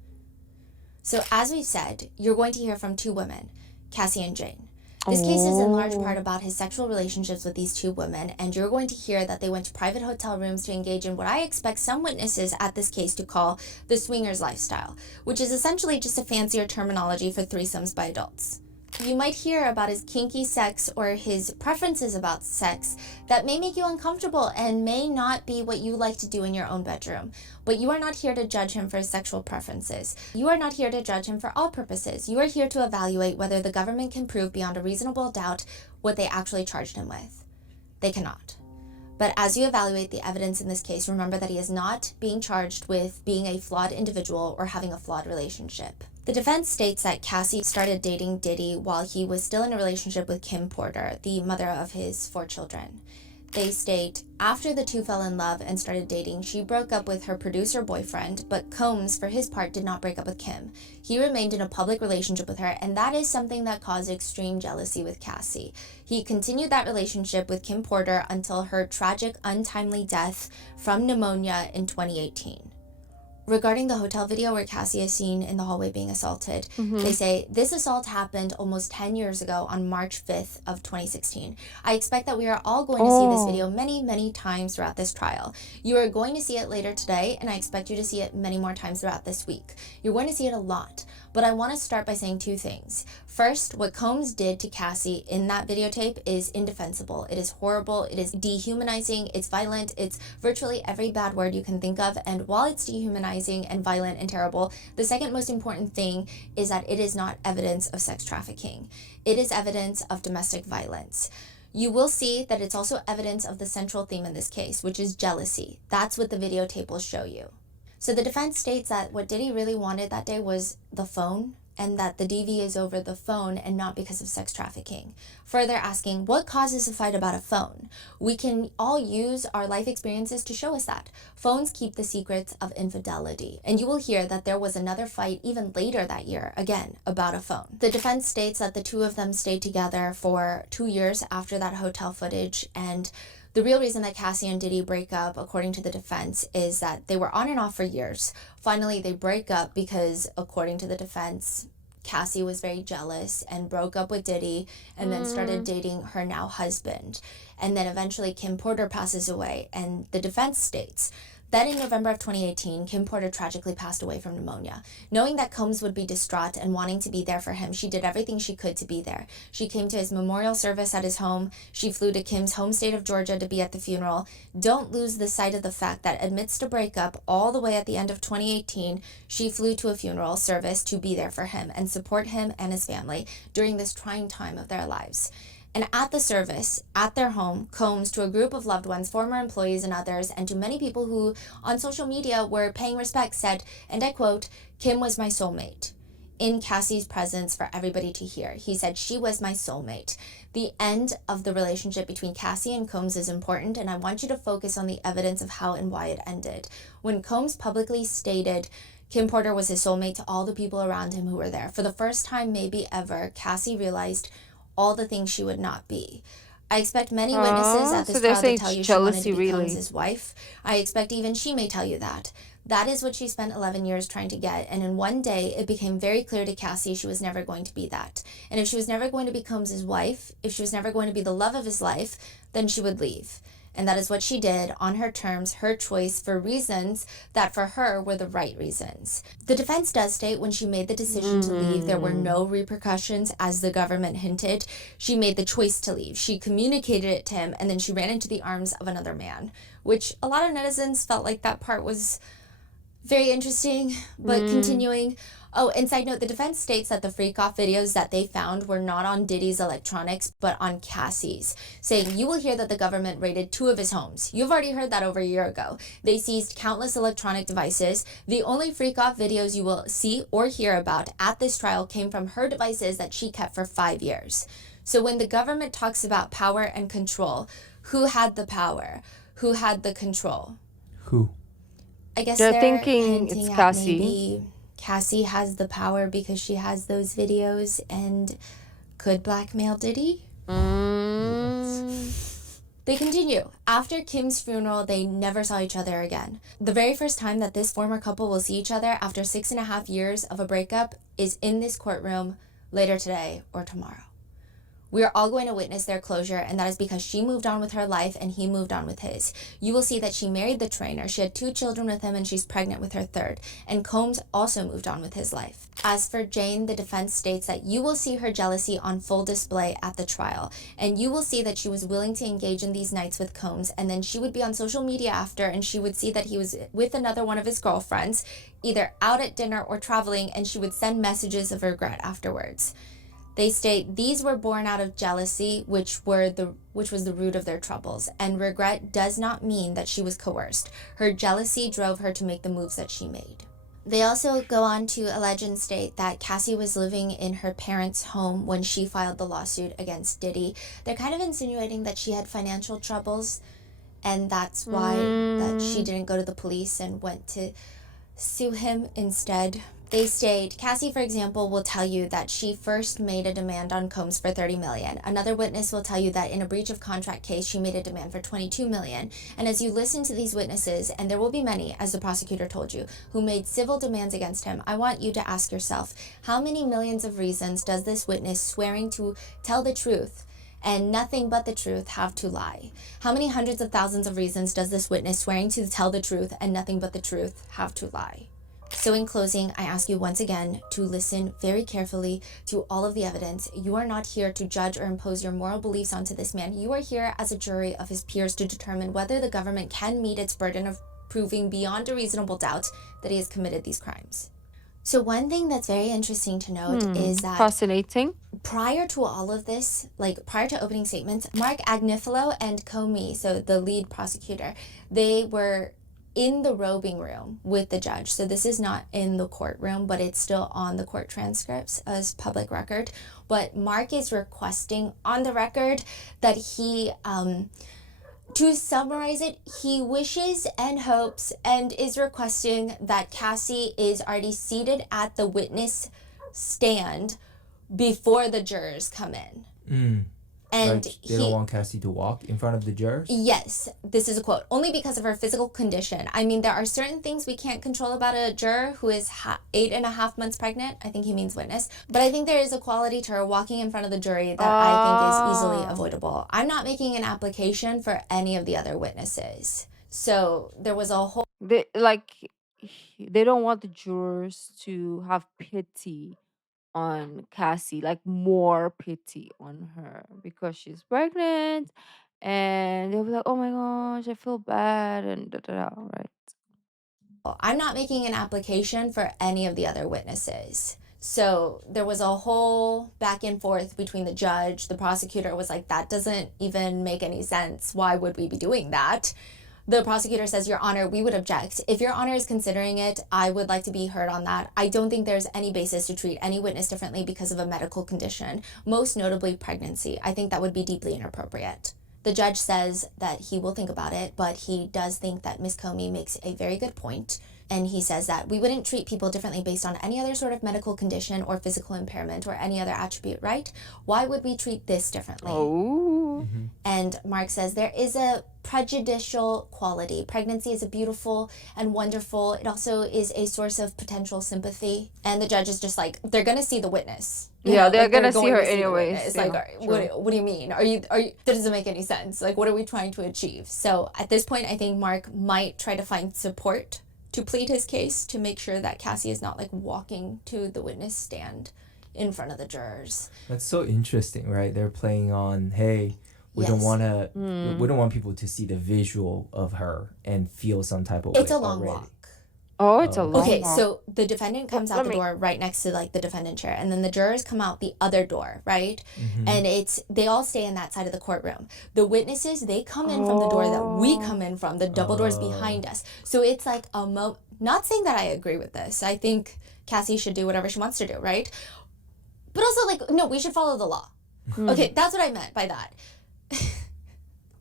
So as we've said, you're going to hear from 2 women, Cassie and Jane. This case is in large Oh. part about his sexual relationships with these two women, and you're going to hear that they went to private hotel rooms to engage in what I expect some witnesses at this case to call the swingers lifestyle, which is essentially just a fancier terminology for threesomes by adults. You might hear about his kinky sex or his preferences about sex that may make you uncomfortable and may not be what you like to do in your own bedroom. But you are not here to judge him for his sexual preferences. You are not here to judge him for all purposes. You are here to evaluate whether the government can prove beyond a reasonable doubt what they actually charged him with. They cannot. But as you evaluate the evidence in this case, remember that he is not being charged with being a flawed individual or having a flawed relationship. The defense states that Cassie started dating Diddy while he was still in a relationship with Kim Porter, the mother of his 4 children. They state, after the two fell in love and started dating, she broke up with her producer boyfriend, but Combs, for his part, did not break up with Kim. He remained in a public relationship with her, and that is something that caused extreme jealousy with Cassie. He continued that relationship with Kim Porter until her tragic, untimely death from pneumonia in 2018. Regarding the hotel video where Cassie is seen in the hallway being assaulted, they say, this assault happened almost 10 years ago on March 5th of 2016. I expect that we are all going to see this video many, many times throughout this trial. You are going to see it later today, and I expect you to see it many more times throughout this week. You're going to see it a lot, but I want to start by saying 2 things. First, what Combs did to Cassie in that videotape is indefensible. It is horrible, it is dehumanizing, it's violent, it's virtually every bad word you can think of, and while it's dehumanizing and violent and terrible, the second most important thing is that it is not evidence of sex trafficking. It is evidence of domestic violence. You will see that it's also evidence of the central theme in this case, which is jealousy. That's what the videotape will show you. So the defense states that what Diddy really wanted that day was the phone, and that the DV is over the phone and not because of sex trafficking. Further asking, what causes a fight about a phone? We can all use our life experiences to show us that. Phones keep the secrets of infidelity. And you will hear that there was another fight even later that year, again, about a phone. The defense states that the two of them stayed together for 2 years after that hotel footage, and the real reason that Cassie and Diddy break up, according to the defense, is that they were on and off for years. Finally, they break up because, according to the defense, Cassie was very jealous and broke up with Diddy and then started dating her now husband. And then eventually Kim Porter passes away, and the defense states that in November of 2018, Kim Porter tragically passed away from pneumonia. Knowing that Combs would be distraught and wanting to be there for him, she did everything she could to be there. She came to his memorial service at his home. She flew to Kim's home state of Georgia to be at the funeral. Don't lose the sight of the fact that amidst a breakup, all the way at the end of 2018, she flew to a funeral service to be there for him and support him and his family during this trying time of their lives. And at the service, at their home, Combs, to a group of loved ones, former employees and others, and to many people who on social media were paying respect, said, and I quote, "Kim was my soulmate." In Cassie's presence for everybody to hear. He said, she was my soulmate. The end of the relationship between Cassie and Combs is important, and I want you to focus on the evidence of how and why it ended. When Combs publicly stated Kim Porter was his soulmate to all the people around him who were there, for the first time maybe ever, Cassie realized all the things she would not be. I expect many witnesses at this so they're trial to saying tell you she wanted jealousy, to be really. Combs' wife. I expect even she may tell you that. That is what she spent 11 years trying to get, and in one day it became very clear to Cassie she was never going to be that. And if she was never going to be Combs' wife, if she was never going to be the love of his life, then she would leave. And that is what she did on her terms, her choice, for reasons that for her were the right reasons. The defense does state when she made the decision to leave, there were no repercussions, as the government hinted. She made the choice to leave. She communicated it to him, and then she ran into the arms of another man, which a lot of netizens felt like that part was very interesting, but continuing. Oh, and side note, the defense states that the freak-off videos that they found were not on Diddy's electronics, but on Cassie's, saying you will hear that the government raided 2 of his homes. You've already heard that over a year ago. They seized countless electronic devices. The only freak-off videos you will see or hear about at this trial came from her devices that she kept for 5 years. So when the government talks about power and control, who had the power? Who had the control? Who? I guess They're they're thinking hinting it's at Cassie. maybe Cassie has the power because she has those videos and could blackmail Diddy. They continue. After Kim's funeral, they never saw each other again. The very first time that this former couple will see each other after 6.5 years of a breakup is in this courtroom later today or tomorrow. We are all going to witness their closure, and that is because she moved on with her life and he moved on with his. You will see that she married the trainer. She had 2 children with him, and she's pregnant with her 3rd. And Combs also moved on with his life. As for Jane, the defense states that you will see her jealousy on full display at the trial, and you will see that she was willing to engage in these nights with Combs, and then she would be on social media after, and she would see that he was with another one of his girlfriends, either out at dinner or traveling, and she would send messages of regret afterwards. They state these were born out of jealousy, which was the root of their troubles, and regret does not mean that she was coerced. Her jealousy drove her to make the moves that she made. They also go on to allege and state that Cassie was living in her parents' home when she filed the lawsuit against Diddy. They're kind of insinuating that she had financial troubles, and that's why that she didn't go to the police and went to sue him instead. They state, Cassie, for example, will tell you that she first made a demand on Combs for $30 million. Another witness will tell you that in a breach of contract case, she made a demand for $22 million. And as you listen to these witnesses, and there will be many, as the prosecutor told you, who made civil demands against him, I want you to ask yourself, how many millions of reasons does this witness swearing to tell the truth and nothing but the truth have to lie? How many hundreds of thousands of reasons does this witness swearing to tell the truth and nothing but the truth have to lie? So in closing, I ask you once again to listen very carefully to all of the evidence. You are not here to judge or impose your moral beliefs onto this man. You are here as a jury of his peers to determine whether the government can meet its burden of proving beyond a reasonable doubt that he has committed these crimes. So one thing that's very interesting to note is that Fascinating. prior to all of this, like prior to opening statements, Mark Agnifilo and Comey, so the lead prosecutor, they were in the robing room with the judge. So this is not in the courtroom, but it's still on the court transcripts as public record. But Mark is requesting on the record that he, to summarize it, he wishes and hopes and is requesting that Cassie is already seated at the witness stand before the jurors come in. And like they don't want Cassie to walk in front of the jurors? Yes, this is a quote. Only because of her physical condition. I mean, there are certain things we can't control about a juror who is 8.5 months pregnant. I think he means witness. But I think there is a quality to her walking in front of the jury that I think is easily avoidable. I'm not making an application for any of the other witnesses. So there was a whole... They don't want the jurors to have pity on Cassie, like more pity on her because she's pregnant, and they'll be like, "Oh my gosh, I feel bad," and da da da, right? I'm not making an application for any of the other witnesses. So there was a whole back and forth between the judge. The prosecutor was like, that doesn't even make any sense. Why would we be doing that? The prosecutor says, Your Honor, we would object. If Your Honor is considering it, I would like to be heard on that. I don't think there's any basis to treat any witness differently because of a medical condition, most notably pregnancy. I think that would be deeply inappropriate. The judge says that he will think about it, but he does think that Ms. Comey makes a very good point. And he says that we wouldn't treat people differently based on any other sort of medical condition or physical impairment or any other attribute, right? Why would we treat this differently? Oh. And Mark says there is a prejudicial quality. Pregnancy is a beautiful and wonderful. It also is a source of potential sympathy. And the judge is just like, they're going to see the witness. Yeah, they're like, gonna see going her to the anyways. witness. Yeah, Like, what do you mean? Are you? That doesn't make any sense. Like, what are we trying to achieve? So at this point, I think Mark might try to find support to plead his case to make sure that Cassie is not like walking to the witness stand in front of the jurors. That's so interesting, right? They're playing on, hey, we don't want to, we don't want people to see the visual of her and feel some type of It's way a long already. walk. Oh, it's a long Okay, walk. so the defendant comes out Let the me- door right next to like the defendant chair, and then the jurors come out the other door, right? And they all stay in that side of the courtroom. The witnesses, they come in from the door that we come in from, the double doors behind us. So it's like not saying that I agree with this. I think Cassie should do whatever she wants to do, right? But also like, no, we should follow the law. Okay, that's what I meant by that.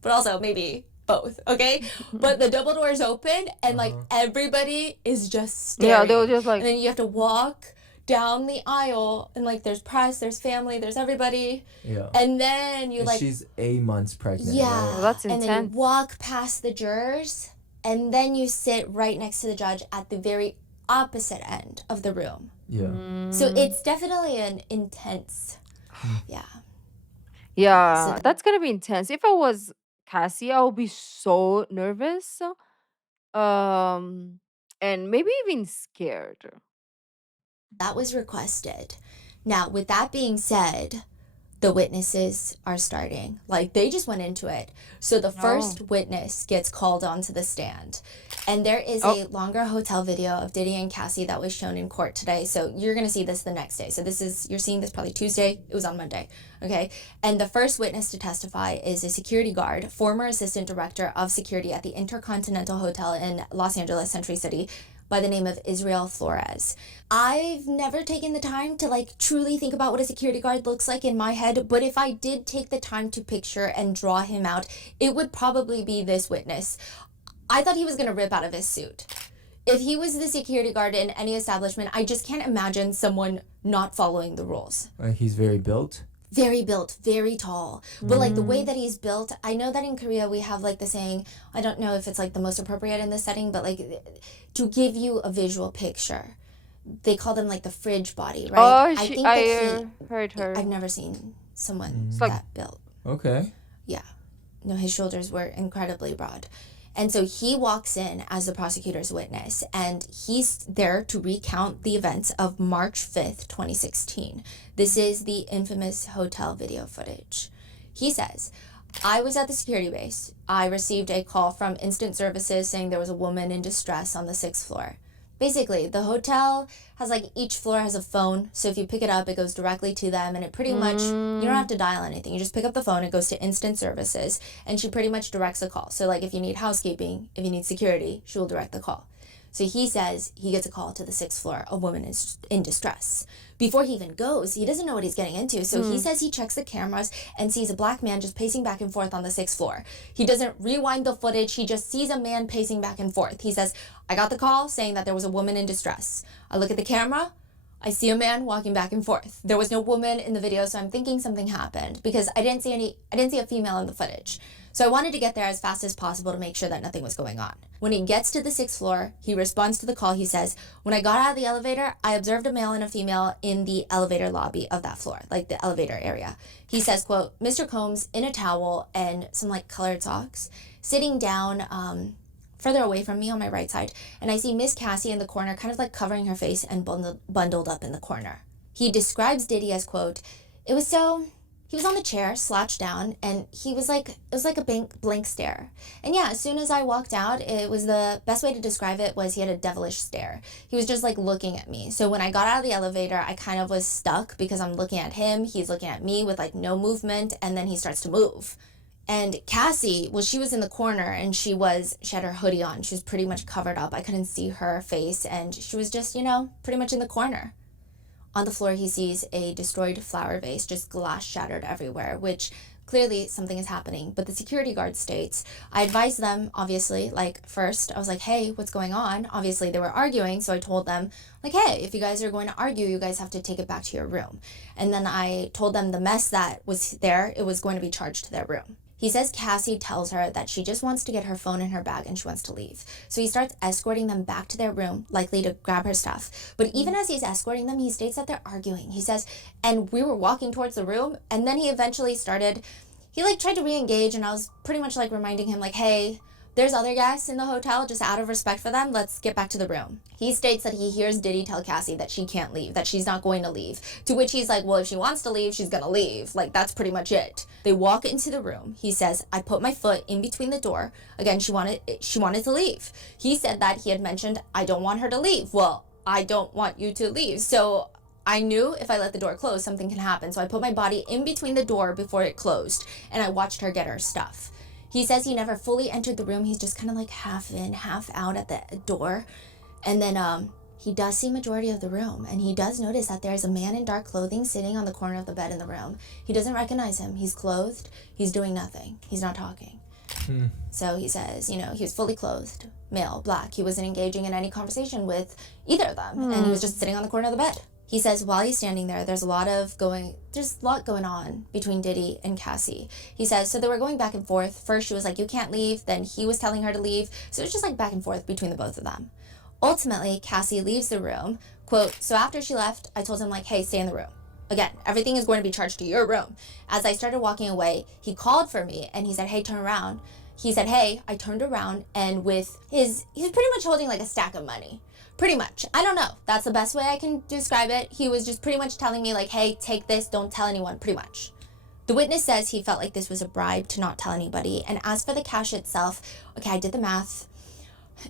But also maybe both, okay? But the double doors open and like everybody is just staring. Yeah, they were just like, And then you have to walk down the aisle and like there's press, there's family, there's everybody. Yeah. And then you And like, she's 8 months pregnant. yeah. Right? Well, that's and then intense. you walk past the jurors and then you sit right next to the judge at the very opposite end of the room. Yeah. So it's definitely an intense, yeah. Yeah, So that's gonna be intense. If I was Cassie, I would be so nervous. Um, and maybe even scared. that was requested. Now, with that being said, the witnesses are starting. Like they just went into it. So the Oh. first witness gets called onto the stand. And there is Oh. a longer hotel video of Diddy and Cassie that was shown in court today. So you're going to see this the next day. So you're seeing this probably Tuesday. It was on Monday. Okay. And the first witness to testify is a security guard, former assistant director of security at the Intercontinental Hotel in Los Angeles, Century City, by the name of Israel Flores. I've never taken the time to like truly think about what a security guard looks like in my head, but if I did take the time to picture and draw him out, it would probably be this witness. I thought he was going to rip out of his suit. If he was the security guard in any establishment, I just can't imagine someone not following the rules. He's very built. Very built, very tall. But like the way that he's built, I know that in Korea we have like the saying, I don't know if it's like the most appropriate in this setting, but like to give you a visual picture, they call them like the fridge body, right? Oh, I think I that heard her. I've never seen someone like- that built. Okay. Yeah. No, his shoulders were incredibly broad. And so he walks in as the prosecutor's witness, and he's there to recount the events of March 5th, 2016. This is the infamous hotel video footage. He says, I was at the security base. I received a call from instant services saying there was a woman in distress on the 6th floor. Basically, the hotel has like each floor has a phone. So if you pick it up, it goes directly to them, and it pretty much, you don't have to dial anything. You just pick up the phone, it goes to instant services, and she pretty much directs the call. So like if you need housekeeping, if you need security, she will direct the call. So he says he gets a call to the 6th floor, a woman is in distress. Before he even goes, he doesn't know what he's getting into. So he says he checks the cameras and sees a black man just pacing back and forth on the 6th floor. He doesn't rewind the footage. He just sees a man pacing back and forth. He says, I got the call saying that there was a woman in distress. I look at the camera. I see a man walking back and forth. There was no woman in the video, so I'm thinking something happened because I didn't see a female in the footage. So I wanted to get there as fast as possible to make sure that nothing was going on. When he gets to the 6th floor, he responds to the call. He says, when I got out of the elevator, I observed a male and a female in the elevator lobby of that floor, like the elevator area. He says, quote, Mr. Combs in a towel and some like colored socks, sitting down further away from me on my right side, and I see Miss Cassie in the corner, kind of like covering her face and bundled up in the corner. He describes Diddy as, quote, he was on the chair, slouched down, and it was like a blank stare. And yeah, as soon as I walked out, it was the best way to describe it was he had a devilish stare. He was just like looking at me. So when I got out of the elevator, I kind of was stuck because I'm looking at him, he's looking at me with like no movement, and then he starts to move. And Cassie, well, she was in the corner and she had her hoodie on. She was pretty much covered up. I couldn't see her face, and she was just, pretty much in the corner. On the floor, he sees a destroyed flower vase, just glass shattered everywhere, which clearly something is happening. But the security guard states, I advised them, obviously, first, I was like, hey, what's going on? Obviously, they were arguing, so I told them, hey, if you guys are going to argue, you guys have to take it back to your room. And then I told them the mess that was there, it was going to be charged to their room. He says Cassie tells her that she just wants to get her phone in her bag and she wants to leave. So he starts escorting them back to their room, likely to grab her stuff. But even as he's escorting them, he states that they're arguing. He says, and we were walking towards the room, and then he eventually tried to re-engage, and I was pretty much reminding him hey, there's other guests in the hotel, just out of respect for them, let's get back to the room. He states that he hears Diddy tell Cassie that she can't leave, that she's not going to leave. To which he's like, well, if she wants to leave, she's gonna leave. That's pretty much it. They walk into the room. He says, I put my foot in between the door. Again, she wanted to leave. He said that he had mentioned, I don't want her to leave. Well, I don't want you to leave. So I knew if I let the door close, something can happen. So I put my body in between the door before it closed, and I watched her get her stuff. He says he never fully entered the room. He's just kind of half in, half out at the door. And then he does see majority of the room. And he does notice that there's a man in dark clothing sitting on the corner of the bed in the room. He doesn't recognize him. He's clothed. He's doing nothing. He's not talking. So he says, he was fully clothed, male, black. He wasn't engaging in any conversation with either of them. And he was just sitting on the corner of the bed. He says while he's standing there, there's a lot going on between Diddy and Cassie. He says, so they were going back and forth. First, she was like, you can't leave. Then he was telling her to leave. So it was just back and forth between the both of them. Ultimately, Cassie leaves the room. Quote, so after she left, I told him hey, stay in the room. Again, everything is going to be charged to your room. As I started walking away, he called for me and he said, hey, turn around. He said, hey, I turned around, and with he was pretty much holding like a stack of money. Pretty much. I don't know. That's the best way I can describe it. He was just pretty much telling me like, hey, take this, don't tell anyone, pretty much. The witness says he felt like this was a bribe to not tell anybody. And as for the cash itself, okay, I did the math.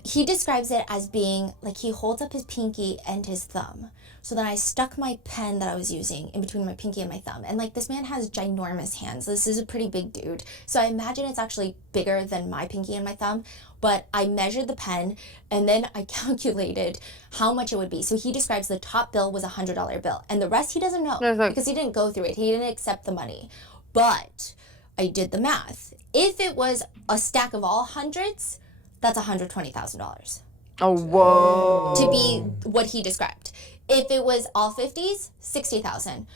He describes it as being like he holds up his pinky and his thumb. So then I stuck my pen that I was using in between my pinky and my thumb. And like, this man has ginormous hands. This is a pretty big dude. So I imagine it's actually bigger than my pinky and my thumb. But I measured the pen and then I calculated how much it would be. So he describes the top bill was $100 bill. And the rest he doesn't know because he didn't go through it. He didn't accept the money. But I did the math. If it was a stack of all hundreds, that's $120,000. Oh, whoa. To be what he described. If it was all 50s, 60,000.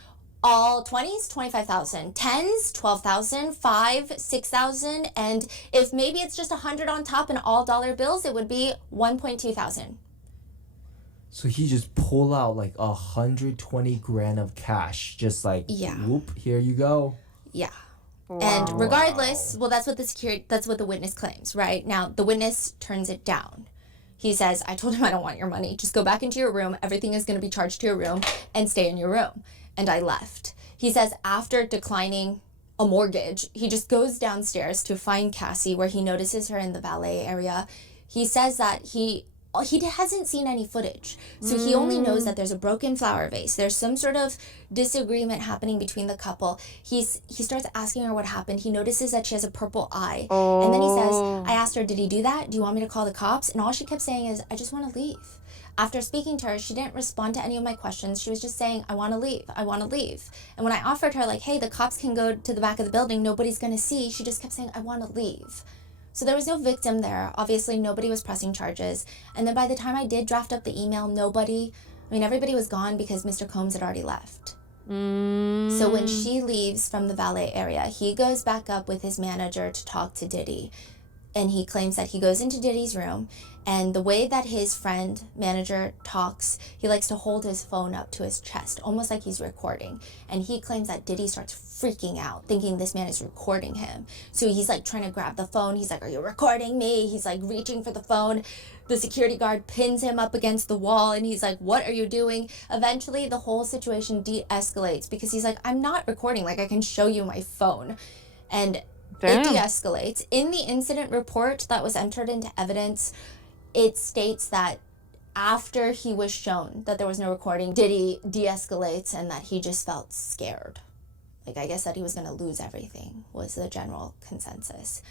All 20s, 25,000. 10s, 12,000. 5, 6,000. And if maybe it's just 100 on top and all dollar bills, it would be 1.2 thousand. So he just pulled out like 120 grand of cash, just like, whoop, here you go. Yeah. Wow. And regardless, well, that's what the witness claims, right? Now, the witness turns it down. He says, I told him I don't want your money. Just go back into your room. Everything is going to be charged to your room and stay in your room. And I left. He says after declining a mortgage, he just goes downstairs to find Cassie, where he notices her in the valet area. He says that he hasn't seen any footage. So he only knows that there's a broken flower vase. There's some sort of disagreement happening between the couple. He starts asking her what happened. He notices that she has a purple eye. Oh. And then he says, I asked her, did he do that? Do you want me to call the cops? And all she kept saying is, I just want to leave. After speaking to her, she didn't respond to any of my questions. She was just saying, I want to leave. I want to leave. And when I offered her, like, hey, the cops can go to the back of the building. Nobody's going to see. She just kept saying, I want to leave. So there was no victim there. Obviously, nobody was pressing charges. And then by the time I did draft up the email, everybody was gone because Mr. Combs had already left. So when she leaves from the valet area, he goes back up with his manager to talk to Diddy. And he claims that he goes into Diddy's room, and the way that his friend manager talks, he likes to hold his phone up to his chest, almost like he's recording. And he claims that Diddy starts freaking out, thinking this man is recording him. So he's like trying to grab the phone. He's like, are you recording me? He's like reaching for the phone. The security guard pins him up against the wall, and he's like, what are you doing? Eventually, the whole situation de-escalates because he's like, I'm not recording. Like, I can show you my phone. And it de-escalates. In the incident report that was entered into evidence, it states that after he was shown that there was no recording, Diddy de-escalates and that he just felt scared. Like, I guess that he was going to lose everything was the general consensus.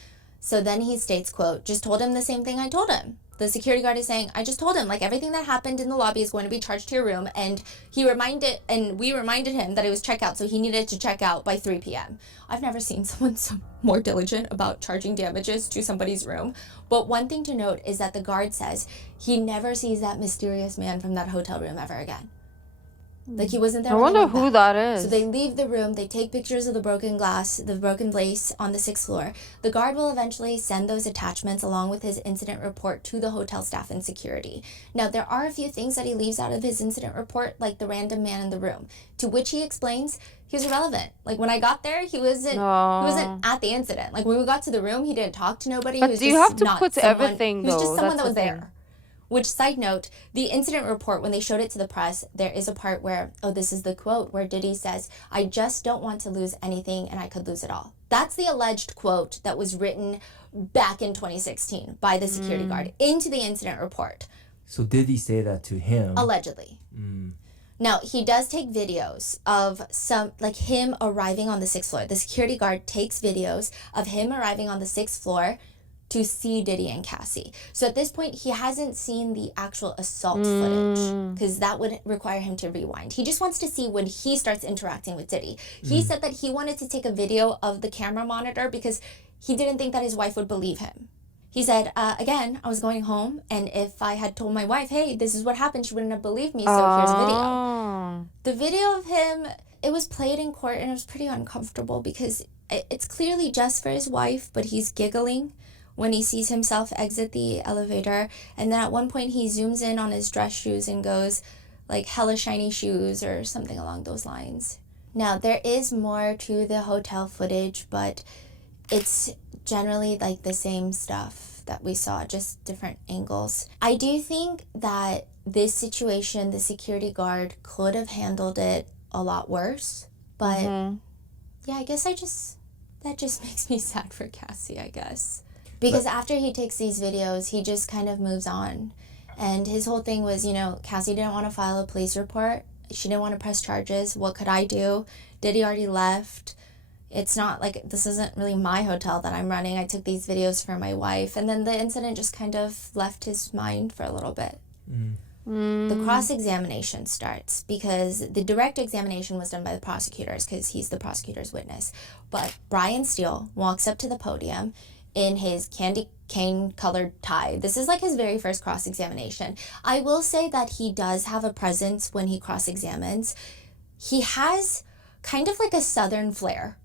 So then he states, quote, just told him the same thing I told him. The security guard is saying, I just told him, like, everything that happened in the lobby is going to be charged to your room. And we reminded him that it was checkout, so he needed to check out by 3 p.m. I've never seen someone so more diligent about charging damages to somebody's room. But one thing to note is that the guard says he never sees that mysterious man from that hotel room ever again. Like, he wasn't there. I wonder who that is. So they leave the room. They take pictures of the broken glass, the broken vase on the 6th floor. The guard will eventually send those attachments along with his incident report to the hotel staff and security. Now, there are a few things that he leaves out of his incident report, like the random man in the room, to which he explains he was irrelevant. Like, when I got there, he wasn't at the incident. Like, when we got to the room, he didn't talk to nobody. But do you have to put everything, though? He was just someone that was the there. Which, side note, the incident report, when they showed it to the press, there is a part where, this is the quote, where Diddy says, I just don't want to lose anything and I could lose it all. That's the alleged quote that was written back in 2016 by the security guard into the incident report. So did he say that to him? Allegedly. Now, he does take videos of him arriving on the 6th floor. The security guard takes videos of him arriving on the 6th floor to see Diddy and Cassie. So at this point, he hasn't seen the actual assault footage because that would require him to rewind. He just wants to see when he starts interacting with Diddy. He said that he wanted to take a video of the camera monitor because he didn't think that his wife would believe him. He said, again, I was going home, and if I had told my wife, hey, this is what happened, she wouldn't have believed me, so here's a video. The video of him, it was played in court, and it was pretty uncomfortable because it's clearly just for his wife, but he's giggling when he sees himself exit the elevator. And then at one point he zooms in on his dress shoes and goes, like hella shiny shoes or something along those lines. Now, there is more to the hotel footage, but it's generally like the same stuff that we saw, just different angles. I do think that this situation, the security guard could have handled it a lot worse, but yeah, I guess that just makes me sad for Cassie, I guess. Because after he takes these videos, he just kind of moves on. And his whole thing was, you know, Cassie didn't want to file a police report. She didn't want to press charges. What could I do? Diddy already left. It's not like, this isn't really my hotel that I'm running. I took these videos for my wife. And then the incident just kind of left his mind for a little bit. The cross-examination starts because the direct examination was done by the prosecutors because he's the prosecutor's witness. But Brian Steele walks up to the podium in his candy cane colored tie. This is like his very first cross-examination. I will say that he does have a presence when he cross-examines. He has kind of like a Southern flair.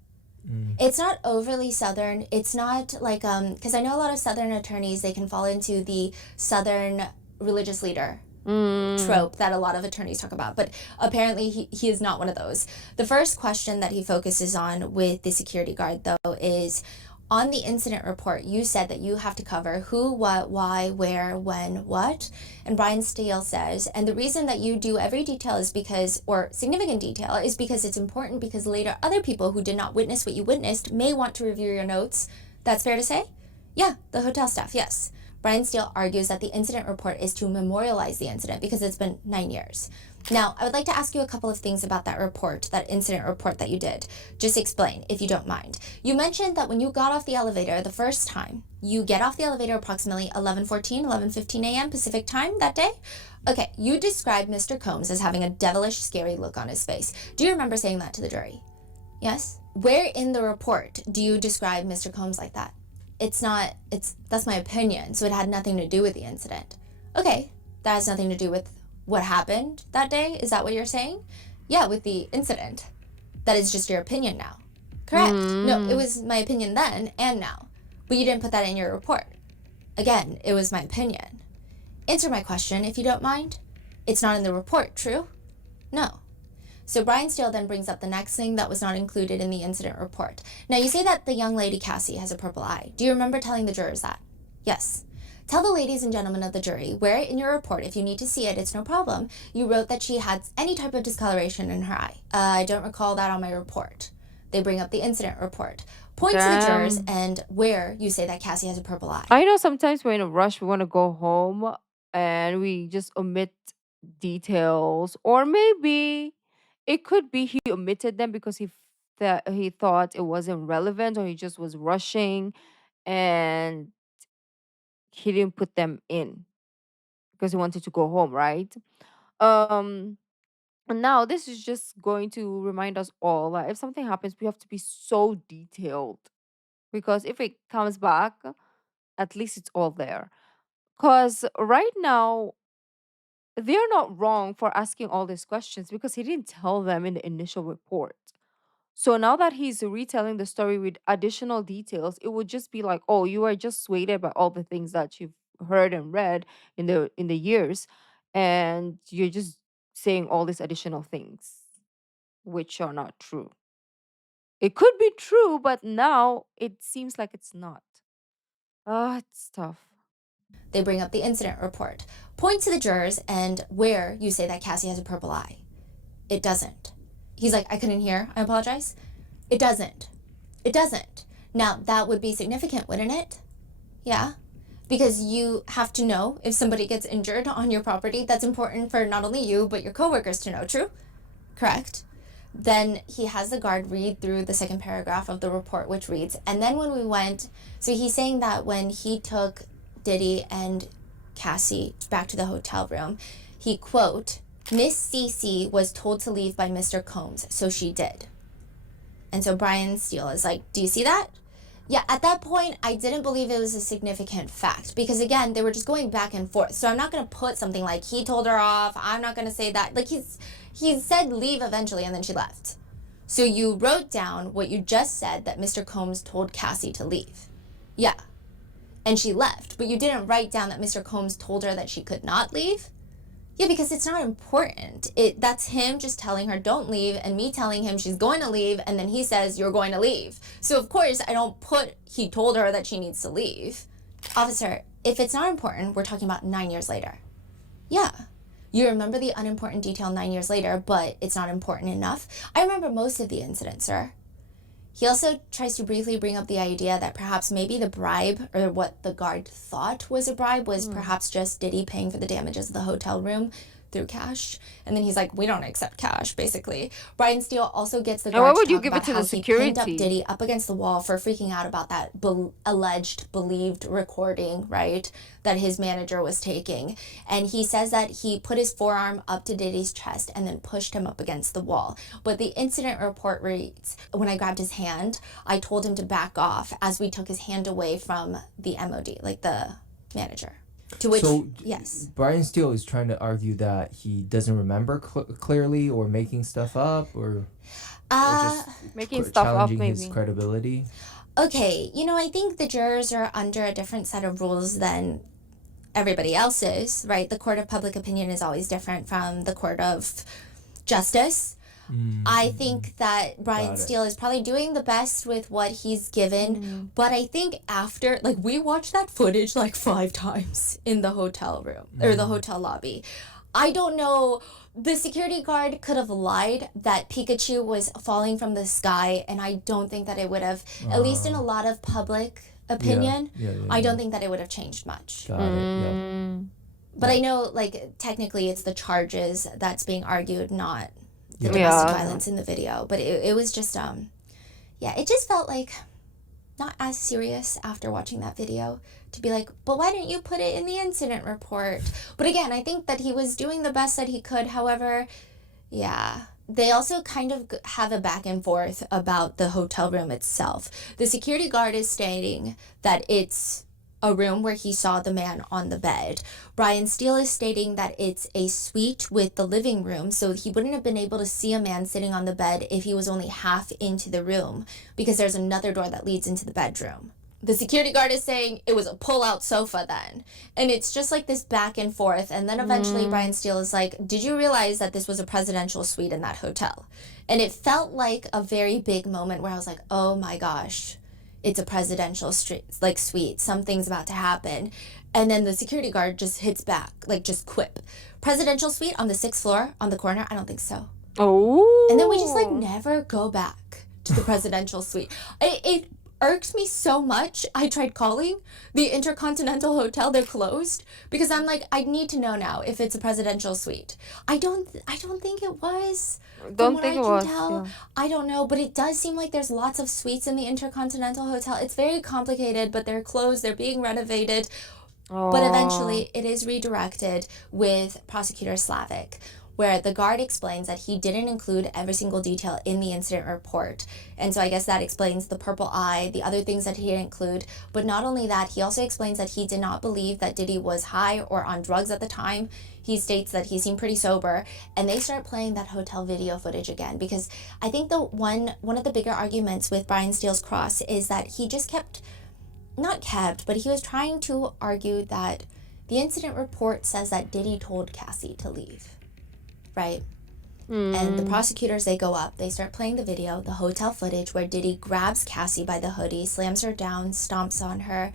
It's not overly Southern. It's not like, because I know a lot of Southern attorneys, they can fall into the Southern religious leader trope that a lot of attorneys talk about, but apparently he is not one of those. The first question that he focuses on with the security guard, though, is on the incident report, you said that you have to cover who, what, why, where, when, what. And Brian Steele says, and the reason that you do every detail is because, or significant detail, is because it's important because later other people who did not witness what you witnessed may want to review your notes. That's fair to say? Yeah, the hotel staff, yes. Brian Steele argues that the incident report is to memorialize the incident because it's been 9 years. Now, I would like to ask you a couple of things about that report, that incident report that you did. Just explain, if you don't mind. You mentioned that when you got off the elevator the first time, you get off the elevator approximately 11:14, 11:15 a.m. Pacific time that day? Okay, you described Mr. Combs as having a devilish, scary look on his face. Do you remember saying that to the jury? Yes? Where in the report do you describe Mr. Combs like that? That's my opinion, so it had nothing to do with the incident. Okay, that has nothing to do with what happened that day? Is that what you're saying? Yeah, with the incident. That is just your opinion now. Correct. No, it was my opinion then and now. But you didn't put that in your report. Again, it was my opinion. Answer my question, if you don't mind. It's not in the report, true? No. So Brian Steele then brings up the next thing that was not included in the incident report. Now, you say that the young lady, Cassie, has a purple eye. Do you remember telling the jurors that? Yes. Tell the ladies and gentlemen of the jury where in your report, if you need to see it, it's no problem, you wrote that she had any type of discoloration in her eye. I don't recall that on my report. They bring up the incident report. Point to the jurors and where you say that Cassie has a purple eye. I know sometimes we're in a rush, we want to go home and we just omit details, or maybe it could be he omitted them because he thought it wasn't relevant, or he just was rushing and he didn't put them in because he wanted to go home, right? Um and now this is just going to remind us all that if something happens, we have to be so detailed, because if it comes back, at least it's all there. Because right now, they're not wrong for asking all these questions because he didn't tell them in the initial report. So now that he's retelling the story with additional details, it would just be like, oh, you are just swayed by all the things that you've heard and read in the years, and you're just saying all these additional things which are not true. It could be true, but now it seems like it's not. It's tough. They bring up the incident report. Point to the jurors and where you say that Cassie has a purple eye. It doesn't. He's like, I couldn't hear. I apologize. It doesn't. It doesn't. Now, that would be significant, wouldn't it? Yeah. Because you have to know if somebody gets injured on your property. That's important for not only you, but your coworkers to know. True? Correct. Then he has the guard read through the second paragraph of the report, which reads, and then when we went, so he's saying that when he took Diddy and Cassie back to the hotel room, he, quote, Miss CC was told to leave by Mr. Combs, so she did. And so Brian Steele is like, do you see that? Yeah, at that point, I didn't believe it was a significant fact because, again, they were just going back and forth. So I'm not going to put something like he told her off. I'm not going to say that. Like, he said leave eventually, and then she left. So you wrote down what you just said, that Mr. Combs told Cassie to leave. Yeah. And she left. But you didn't write down that Mr. Combs told her that she could not leave? Yeah, because it's not important. That's him just telling her don't leave, and me telling him she's going to leave, and then he says you're going to leave. So of course I don't put he told her that she needs to leave. Officer, if it's not important, we're talking about 9 years later. Yeah. You remember the unimportant detail 9 years later, but it's not important enough. I remember most of the incident, sir. He also tries to briefly bring up the idea that perhaps maybe the bribe, or what the guard thought was a bribe, was perhaps just Diddy paying for the damages of the hotel room through cash. And then he's like, we don't accept cash, basically. Brian Steele also gets the And why guard to would you talk give about it to how the he pinned up security? Diddy up against the wall for freaking out about that alleged, believed recording, right, that his manager was taking. And he says that he put his forearm up to Diddy's chest and then pushed him up against the wall. But the incident report reads, when I grabbed his hand, I told him to back off as we took his hand away from the MOD, like the manager. To which, So yes. Brian Steele is trying to argue that he doesn't remember clearly, or making stuff up, or just Making stuff up, challenging his maybe. credibility. Okay, I think the jurors are under a different set of rules than everybody else is, right? The court of public opinion is always different from the court of justice. I think that Brian Steele is probably doing the best with what he's given, but I think after, like, we watched that footage like 5 times in the hotel room, or the hotel lobby. I don't know, the security guard could have lied that Pikachu was falling from the sky, and I don't think that it would have, at least in a lot of public opinion, I don't think that it would have changed much. Got it. Yeah. But I know, like, technically it's the charges that's being argued, not the Yeah. domestic violence in the video. But it was just, it just felt like not as serious after watching that video to be like, but why didn't you put it in the incident report? But again, I think that he was doing the best that he could. However, yeah. They also kind of have a back and forth about the hotel room itself. The security guard is stating that it's a room where he saw the man on the bed. Brian Steele is stating that it's a suite with the living room, so he wouldn't have been able to see a man sitting on the bed if he was only half into the room, because there's another door that leads into the bedroom. The security guard is saying it was a pull-out sofa then. And it's just like this back and forth. And then eventually Brian Steele is like, did you realize that this was a presidential suite in that hotel? And it felt like a very big moment where I was like, oh my gosh, it's a presidential suite. Something's about to happen. And then the security guard just hits back, like just quip. Presidential suite on the 6th floor on the corner? I don't think so. Oh. And then we just like never go back to the presidential suite. It irks me so much. I tried calling the Intercontinental Hotel. They're closed because I'm like, I need to know now if it's a presidential suite. I don't think it was. Don't think it was. Yeah. I don't know, but it does seem like there's lots of suites in the Intercontinental Hotel. It's very complicated, but they're closed. They're being renovated. But eventually it is redirected with Prosecutor Slavic, where the guard explains that he didn't include every single detail in the incident report. And so I guess that explains the purple eye, the other things that he didn't include. But not only that, he also explains that he did not believe that Diddy was high or on drugs at the time. He states that he seemed pretty sober, and they start playing that hotel video footage again, because I think the one of the bigger arguments with Brian Steele's cross is that he just but he was trying to argue that the incident report says that Diddy told Cassie to leave. Right? And the prosecutors, they go up, they start playing the video, the hotel footage where Diddy grabs Cassie by the hoodie, slams her down, stomps on her.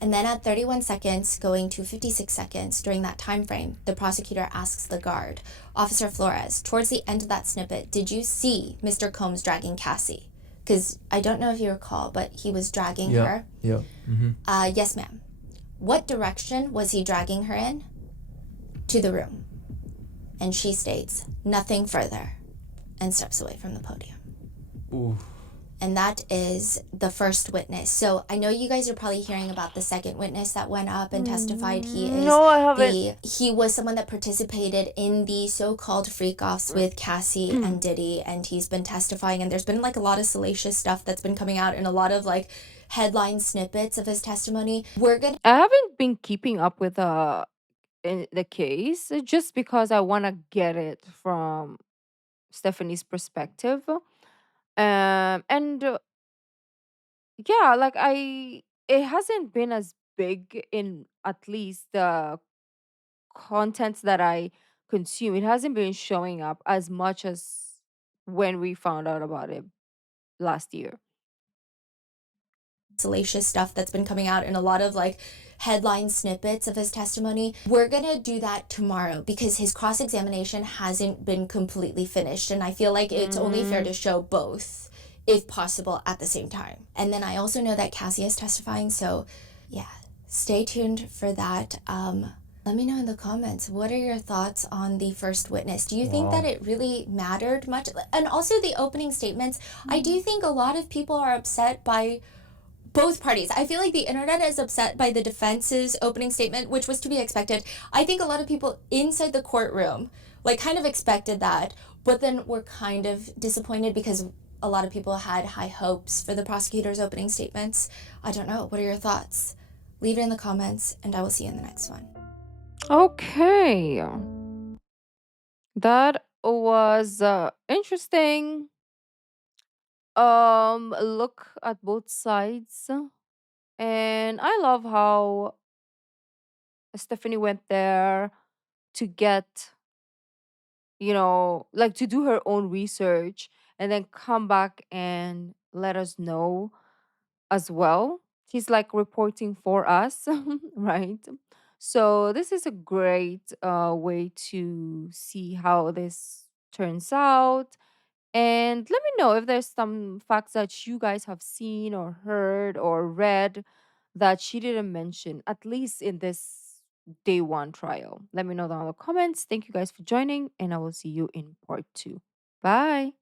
And then at 31 seconds, going to 56 seconds, during that time frame, the prosecutor asks the guard, Officer Flores, towards the end of that snippet, did you see Mr. Combs dragging Cassie? Because I don't know if you recall, but he was dragging her. Yeah. Mm-hmm. Yes, ma'am. What direction was he dragging her in? To the room. And she states, nothing further, and steps away from the podium. Ooh. And that is the first witness. So I know you guys are probably hearing about the second witness that went up and testified. No, I haven't. He was someone that participated in the so-called freak-offs with Cassie and Diddy, and he's been testifying, and there's been like a lot of salacious stuff that's been coming out and a lot of like headline snippets of his testimony. I haven't been keeping up with in the case just because I want to get it from Stephanie's perspective. And yeah, like it hasn't been as big in at least the contents that I consume, it hasn't been showing up as much as when we found out about it last year. Salacious stuff that's been coming out and a lot of like headline snippets of his testimony. We're gonna do that tomorrow because his cross-examination hasn't been completely finished, and I feel like it's only fair to show both if possible at the same time. And then I also know that Cassie is testifying, so yeah, stay tuned for that. Let me know in the comments, what are your thoughts on the first witness? Do you think that it really mattered much? And also the opening statements, I do think a lot of people are upset by both parties. I feel like the internet is upset by the defense's opening statement, which was to be expected. I think a lot of people inside the courtroom like kind of expected that, but then were kind of disappointed because a lot of people had high hopes for the prosecutor's opening statements. I don't know. What are your thoughts? Leave it in the comments, and I will see you in the next one. Okay. That was interesting. Look at both sides. And I love how Stephanie went there to get, like to do her own research and then come back and let us know as well. She's like reporting for us, right? So this is a great way to see how this turns out. And let me know if there's some facts that you guys have seen or heard or read that she didn't mention, at least in this day one trial. Let me know down in the comments. Thank you guys for joining, and I will see you in part 2. Bye.